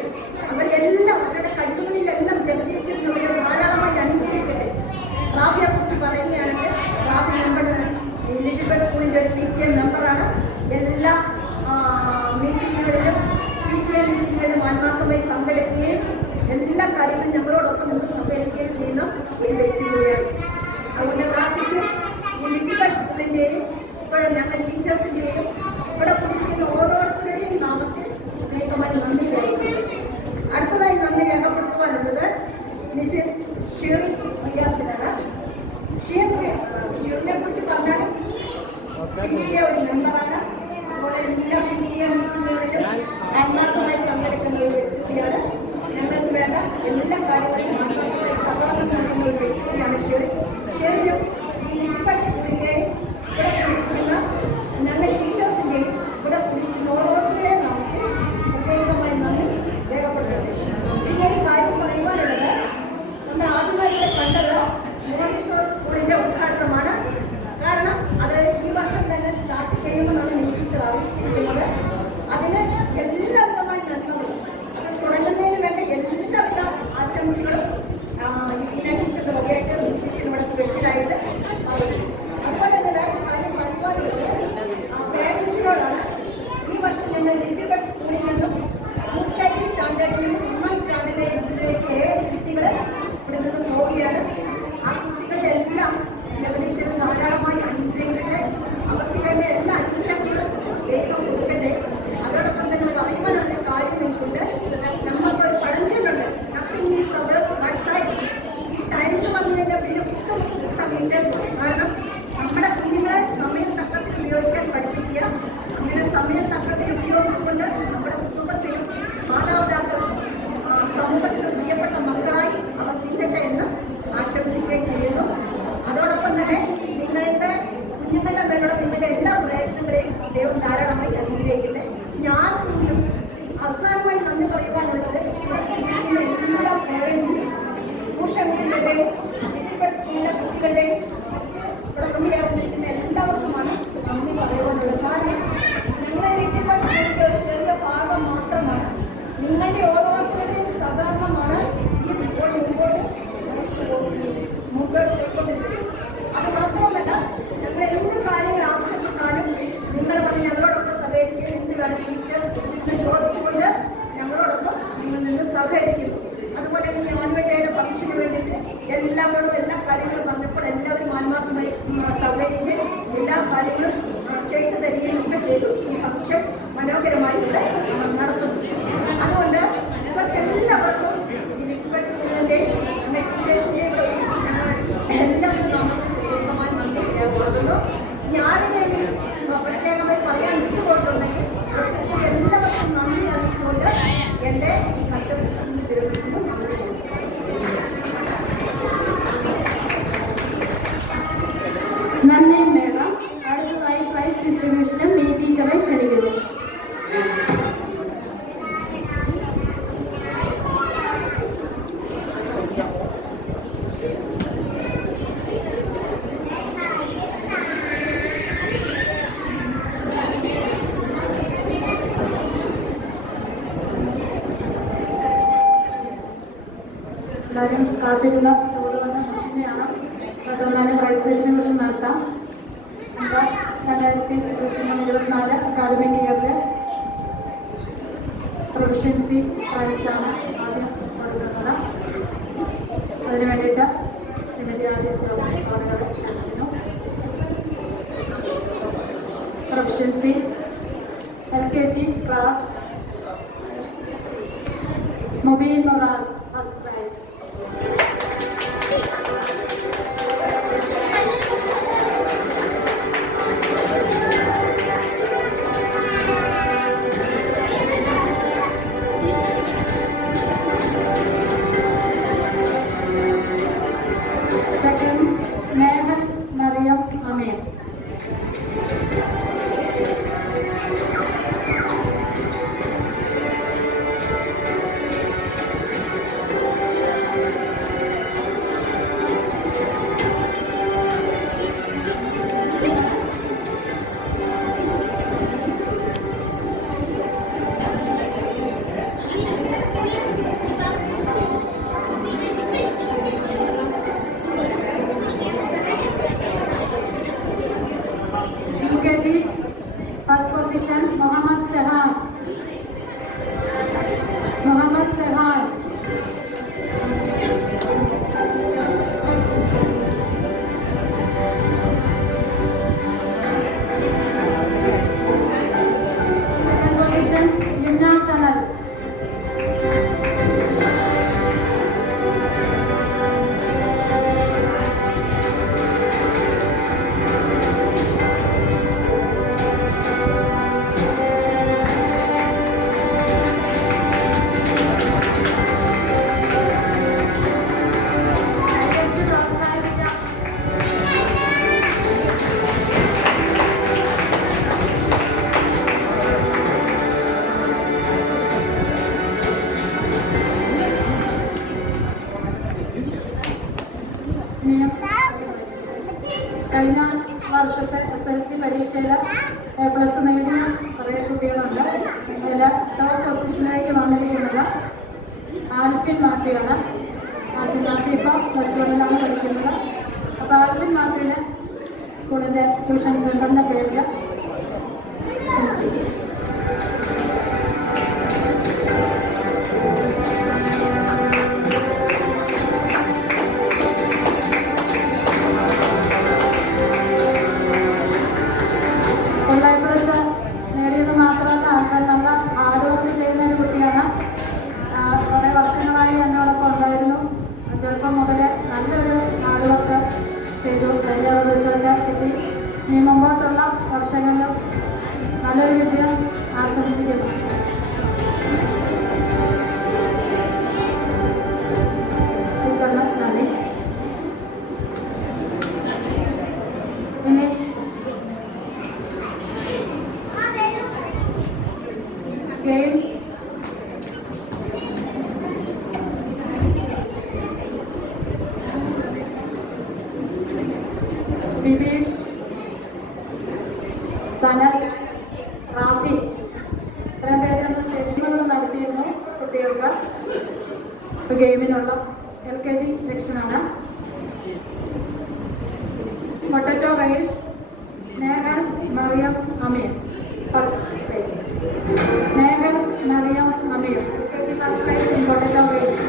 അവരെല്ലാം അവരുടെ കഴിവുകളിലെല്ലാം ജഗദീശ്വരനുള്ളവരെ ധാരാളമായി അനുഭവിക്കട്ടെ. റാഫിയെ കുറിച്ച് പറയുകയാണെങ്കിൽ റാഫി നമ്മുടെ ലിറ്റിൽ സ്കൂളിൻ്റെ ഒരു PTA മെമ്പറാണ്. എല്ലാ മീറ്റിങ്ങുകളിലും PTA മീറ്റിങ്ങുകളിലും ആത്മാർത്ഥമായി പങ്കെടുക്കുകയും എല്ലാ കാര്യങ്ങളും ഞങ്ങളോടൊപ്പം നിന്ന് സഹകരിക്കുകയും ചെയ്യുന്ന ഒരു വ്യക്തി കൂടിയാണ്. അതുകൊണ്ട് റാഫിക്ക് ഈ ലിറ്റിൽ സ്കൂളിൻ്റെയും ഇപ്പോഴും ഞങ്ങൾ ടീച്ചേഴ്സിൻ്റെയും ഇവിടെ കൂടിയിരിക്കുന്ന ഓരോരുത്തരുടെയും നാമത്തിൽ പ്രത്യേകമായി നന്ദി രേഖപ്പെടുത്തുന്നു. അടുത്തതായി നന്ദി രേഖപ്പെടുത്തുവാനുള്ളത് മിസ്സസ് ഷിറിൻ റിയാസിനാണ്. ഷിറിനെ കുറിച്ച് പറഞ്ഞാലും PTA ഒരു മെമ്പറാണ്. അതുപോലെ എല്ലാ PTA മീറ്റിങ്ങുകളിലും ആത്മാർത്ഥമായി പങ്കെടുക്കുന്ന ഒരു വ്യക്തിയാണ്. ഞങ്ങൾക്ക് വേണ്ട എല്ലാ കാര്യങ്ങളും ആത്മാർത്ഥമായി സഹകരണം നൽകുന്ന ഒരു വ്യക്തിയാണ് ഷിറിൻ. ഷിറിനും ഈ ലിറ്റിൽ സ്കൂളിൻ്റെയും ഇവിടെ കുടിക്കുന്ന ഞങ്ങൾ ടീച്ചേഴ്സിൻ്റെയും ഇവിടെ കുടിക്കുന്ന ഓരോരുത്തരുടെയും നാമത്തിൽ പ്രത്യേകമായി നന്ദി രേഖപ്പെടുത്തുന്നു. പിന്നെ ഒരു കാര്യം പറയുവാനുള്ളത്, നമ്മൾ ആദ്യമായി കണ്ടത് മോണ്ടിസോറി സ്കൂളിൻ്റെ ഉദ്ഘാടനമാണ്. കാരണം അത് ഈ വർഷം തന്നെ സ്റ്റാർട്ട് ചെയ്യുമെന്നാണ് ടീച്ചർ അറിയിച്ചിരിക്കുന്നത്. അതിന് എല്ലാവിധമായ നന്മകളും അത് തുടങ്ങുന്നതിന് വേണ്ട എല്ലാവിധ ആശംസകളും ഈ ടീച്ചറിന് വഴിയായിട്ട് ടീച്ചർ ഇവിടെ സ്പെഷ്യലായിട്ട് അറിയിക്കും. അതുപോലെ തന്നെ വേറെ കാര്യം പറയുവാനുള്ളത് പേരൻസിനോടാണ്. ഈ വർഷം ഞങ്ങൾ ലിറ്റിൽ സ്കൂളിൽ നിന്നും UKG സ്റ്റാൻഡേർഡിൽ നിന്നും 1ാം സ്റ്റാൻഡേർഡിലേക്ക് 7 കുട്ടികൾ ഇവിടെ നിന്ന് പോവുകയാണ്. ആ കുട്ടികളെല്ലാം ജഗദീശ്വരൻ ധാരാളമായി അനുഗ്രഹിക്കട്ടെ. അവർക്ക് വേണ്ട എല്ലാ അനുഗ്രഹങ്ങളും ദൈവം കൊടുക്കട്ടെ. അതോടൊപ്പം തന്നെ പറയുവാനുള്ള കാര്യം എനിക്കുണ്ട്. നമുക്കൊരു പഴഞ്ചൊല്ലുണ്ട്, nothing is ours but time. ഈ ടൈമിൽ വന്നു കഴിഞ്ഞാൽ പിന്നെ കുട്ടമില്ല. കാരണം നമ്മുടെ കുഞ്ഞുങ്ങളെ സമയം തക്കത്തിൽ ഉപയോഗിക്കാൻ പഠിപ്പിക്കുക. അങ്ങനെ സമയം തക്കത്തിൽ ഉപയോഗിച്ചുകൊണ്ട് നമ്മുടെ കുടുംബത്തിലും മാതാപിതാക്കളും സമൂഹത്തിലും പ്രിയപ്പെട്ട മക്കളായി അവർ തീരട്ടെ എന്ന് ആശംസിക്കുകയും ചെയ്യുന്നു. അതോടൊപ്പം തന്നെ നിങ്ങളുടെ കുഞ്ഞുങ്ങളുടെ മേലുള്ള നിങ്ങളുടെ എല്ലാ പ്രയത്നങ്ങളെയും ദൈവം ധാരാളമായി അനുഗ്രഹിക്കട്ടെ. ഞാൻ അവസാനമായി നന്ദി പറയുവാനുള്ളത് എല്ലാ പേരൻസിനെയും ട്യൂഷൻകളുടെയും ലിറ്റിൽ സ്കൂളിലെ കുട്ടികളുടെയും ഇവിടെ കൊണ്ടുചേർന്നിരിക്കുന്ന എല്ലാവർക്കുമാണ് നന്ദി പറയുവാനുള്ളത്. കാരണം നിങ്ങളുടെ ലിറ്റിൽ സ്കൂളിൻ്റെ ഒരു ചെറിയ ഭാഗം മാത്രമാണ്. നിങ്ങളുടെ ഓരോരുത്തരുടെയും സഹകരണമാണ് ഈ സ്കൂൾ മുമ്പോട്ട് പോയിക്കൊണ്ടിരിക്കുന്നത്. അത് മാത്രമല്ല, ഞങ്ങൾ എന്ത് കാര്യങ്ങൾ ആവശ്യപ്പെട്ടാലും നിങ്ങൾ വന്ന് ഞങ്ങളോടൊപ്പം സഹകരിക്കും. എന്ത് വേണം ടീച്ചേഴ്സ് എന്ന് ചോദിച്ചുകൊണ്ട് ഞങ്ങളോടൊപ്പം നിങ്ങൾ നിന്ന് സഹകരിക്കുന്നു. അതുപോലെ തന്നെ ആൻവട്ടയുടെ പരീക്ഷയ്ക്ക് വേണ്ടിയിട്ട് എല്ലാവരോടും എല്ലാ കാര്യങ്ങളും പറഞ്ഞപ്പോൾ എല്ലാവരും ആത്മാർത്ഥമായി സഹകരിച്ച് എല്ലാ കാര്യങ്ങളും ചെയ്തു തരികയും ഒക്കെ ചെയ്തു. ഈ ഫംഗ്ഷൻ മനോഹരമായി ഇവിടെ നടത്തുന്നു. അതുകൊണ്ട് ഇവർക്കെല്ലാവർക്കും ഈ ലിറ്റിൽ സ്കൂളിൻ്റെയും ടീച്ചേഴ്സിൻ്റെയും എല്ലാവരും നാമത്തിൽ പ്രത്യേകമായി നന്ദി രേഖപ്പെടുത്തുന്നു. ഞാനിനെയും പ്രത്യേകമായി പറയാൻ വിട്ടുപോയിട്ടുണ്ടെങ്കിൽ എല്ലാവർക്കും നന്ദി അറിയിച്ചുകൊണ്ട് എൻ്റെ ഈ കത്ത് തിരുവനന്തപുരം കാത്തിരുന്ന ചൂടുവെള്ളം മെഷീനെയാണ് പെട്ടെന്ന് പ്രൈസ് ഡിസ്ട്രിബ്യൂഷൻ നടത്താം. 2023-24 അക്കാഡമിക് ഇയറിൽ പ്രൊഫഷൻസി പ്രൈസാണ് ആദ്യം കൊടുക്കുന്നത്. അതിനു വേണ്ടിയിട്ട് ശ്രീമതി ആലീസ് ജോസഫ് അവരുടെ ക്ഷണിക്കുന്നു. പ്രൊഫഷൻസി LKG ക്ലാസ് മൊബൈൽ മൊറാൽ first prize. Second Nehal Mariyam Ameer. UKG first position Muhammad Sehan. Muhammad Sehan. Second position Yumna Sanal. കഴിഞ്ഞ വർഷത്തെ SLC പരീക്ഷയിൽ A+ നേടിയ കുറേ കുട്ടികളുണ്ട്. അതിൽ ടോപ്പ് പൊസിഷനിലേക്ക് വന്നിരിക്കുന്നത് ആൽഫിൻ മാത്യു ആണ്. ആൽഫിൻ മാത്യു ഇപ്പോൾ +1 പഠിക്കുന്നത്. അപ്പോൾ ആൽഫിൻ മാത്യുവിന് സ്കൂളിൻ്റെ ട്യൂഷൻ സെൻ്ററിൻ്റെ പേരിൽ A+ നേടിയത് മാത്രമല്ല, നല്ല ഹാർഡ് വർക്ക് ചെയ്യുന്ന ഒരു കുട്ടിയാണ്. കുറേ വർഷങ്ങളായി എന്നോടൊപ്പം ഉണ്ടായിരുന്നു. ചെറുപ്പം മുതൽ നല്ലൊരു ഹാർഡ് വർക്ക് ചെയ്തു. വലിയ റിസൾട്ട് കിട്ടി. ഇനി മുമ്പോട്ടുള്ള വർഷങ്ങളിലും നല്ലൊരു വിജയം ആശംസിക്കുന്നു. ടീച്ചറിന് നന്ദി. ഇനി ഗെയിംസ് ബിബീഷ്, സനൽ, റാഫി ഇത്രയും പേരൊന്ന് സ്റ്റേജുകൾ നടത്തിയിരുന്നു കുട്ടികൾക്ക്. ഇപ്പോൾ ഗെയിമിനുള്ള LKG സെക്ഷനാണ്. Potato race Nehal Mariyam Ameer first prize. Nehal Mariyam Ameer LKG first prize in potato race.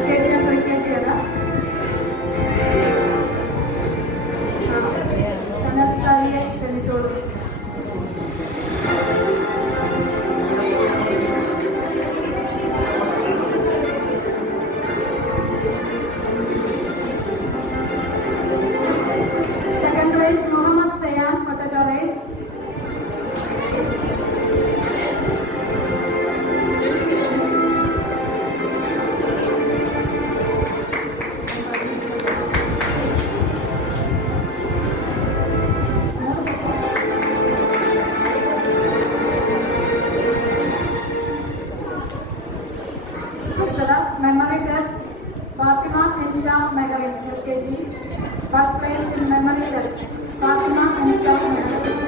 LKG and pre-KG ആണ്. Sanal സാരിയെ ക്ഷണിച്ചോളൂ. Second prize Muhammad Sayan potato rice. Memory test Fatima Insha Megarin LKG first place in memory test Fatima Insha Megarin.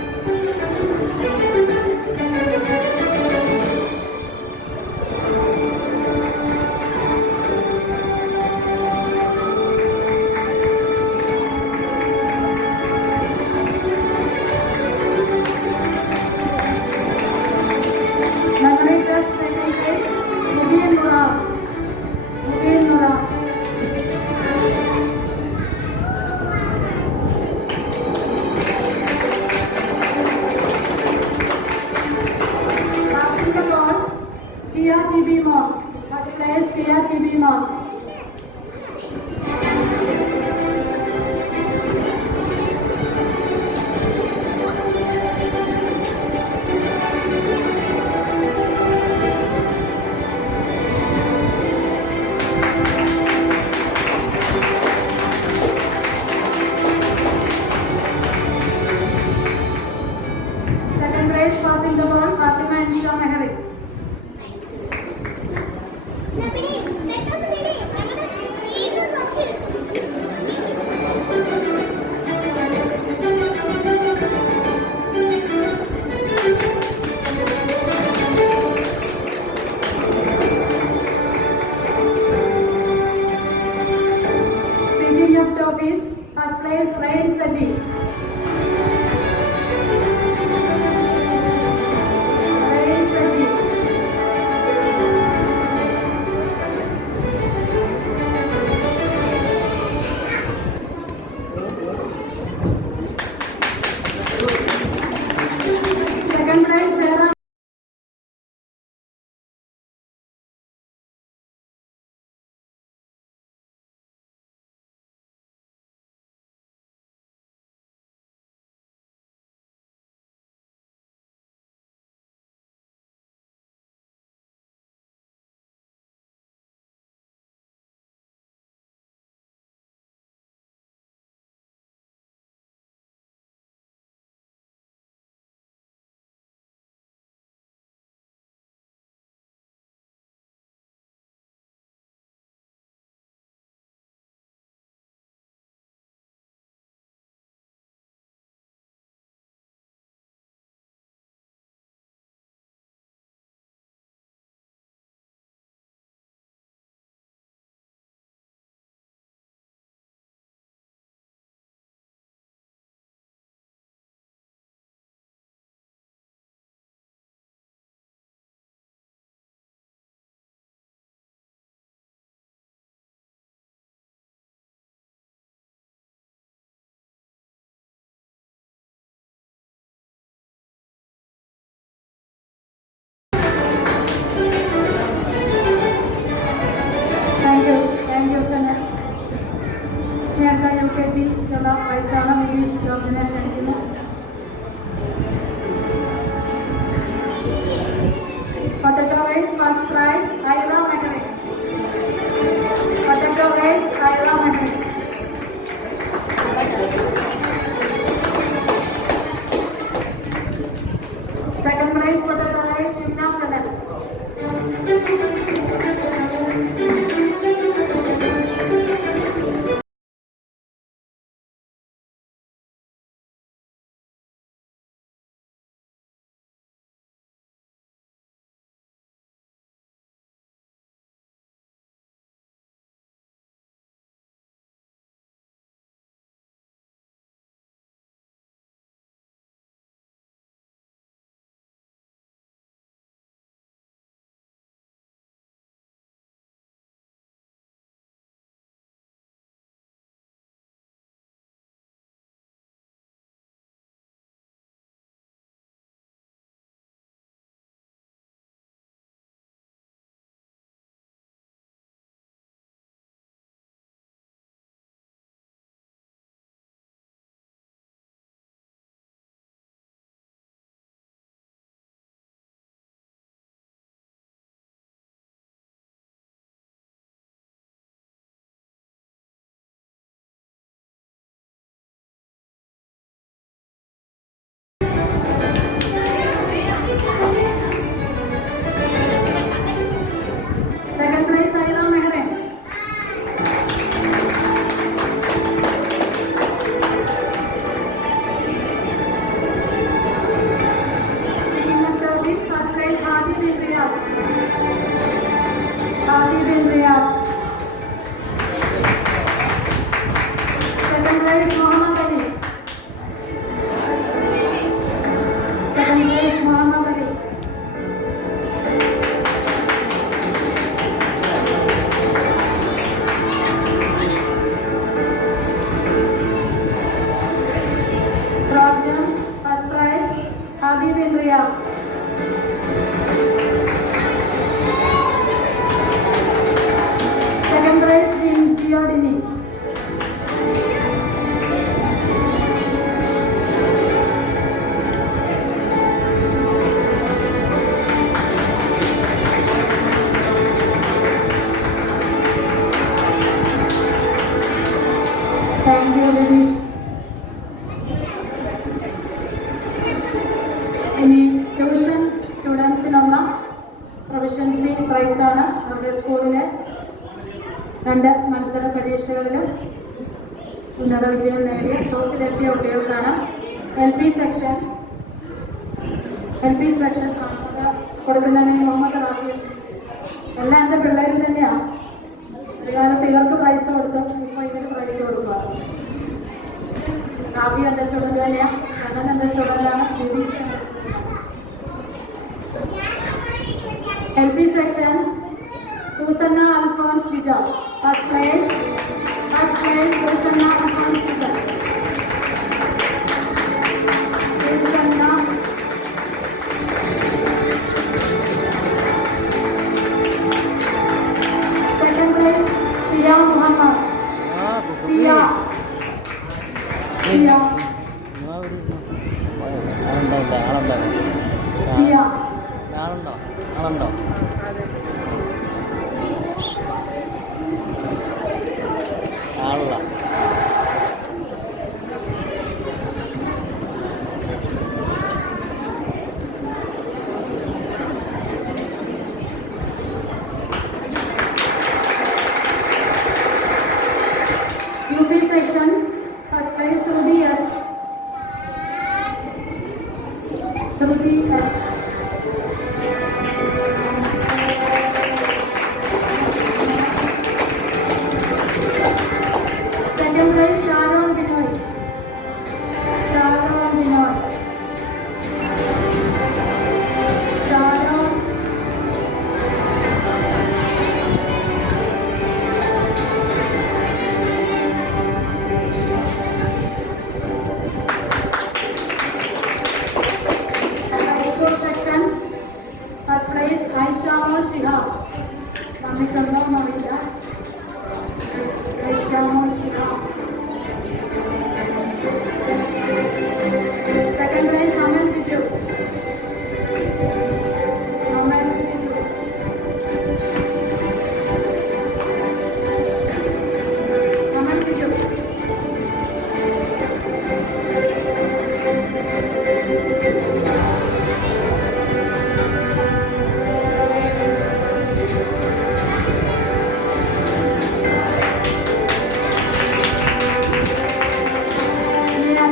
നേരത്തെ UKG-ക്കുള്ള പ്രൈസാണ് വിനീഷ് ജോർജിനെ ക്ഷണിക്കുന്നു. Potato rice first prize, Ira Magari. Potato rice, Ira Magari. Second prize, potato rice, Yumna Sanal. Second place, Ira Magari. First place, Hadi bin Riyaz. Hadi bin Riyaz. Second place, Muhammad Ali. Second place, Muhammad Ali. Project first prize, Hadi bin Riyaz. Second prize, Giordini. Thank you, Vinesh. ഇനി tuition സ്റ്റുഡൻസിനുള്ള proficiency പ്രൈസാണ്. നമ്മുടെ സ്കൂളിലെ 2 മത്സര പരീക്ഷകളിലും ഉന്നത വിജയം നേടി ടോപ്പിലെത്തിയ കുട്ടികൾക്കാണ്. LP section കൊടുക്കുന്നതിന് മുഹമ്മദ് റാഫി. എല്ലാം എൻ്റെ പിള്ളേർ തന്നെയാണ്. ഒരു കാലത്ത് ഇവർക്ക് പ്രൈസ് കൊടുത്തു, ഇപ്പോൾ ഇതിന് പ്രൈസ് കൊടുക്കുക. റാഫി എൻ്റെ സ്റ്റുഡൻറ്റ് തന്നെയാണ്, സനൽ എൻ്റെ സ്റ്റുഡൻ്റാണ്, നിതീഷ് എൻ്റെ സ്റ്റുഡൻ്റാണ്. LP section, Susanna Alphonse Dija. First place, Susanna Alphonse Dija. Susanna. Second place, Sia Muhammad. Sia. Sia. Sia.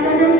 Saturday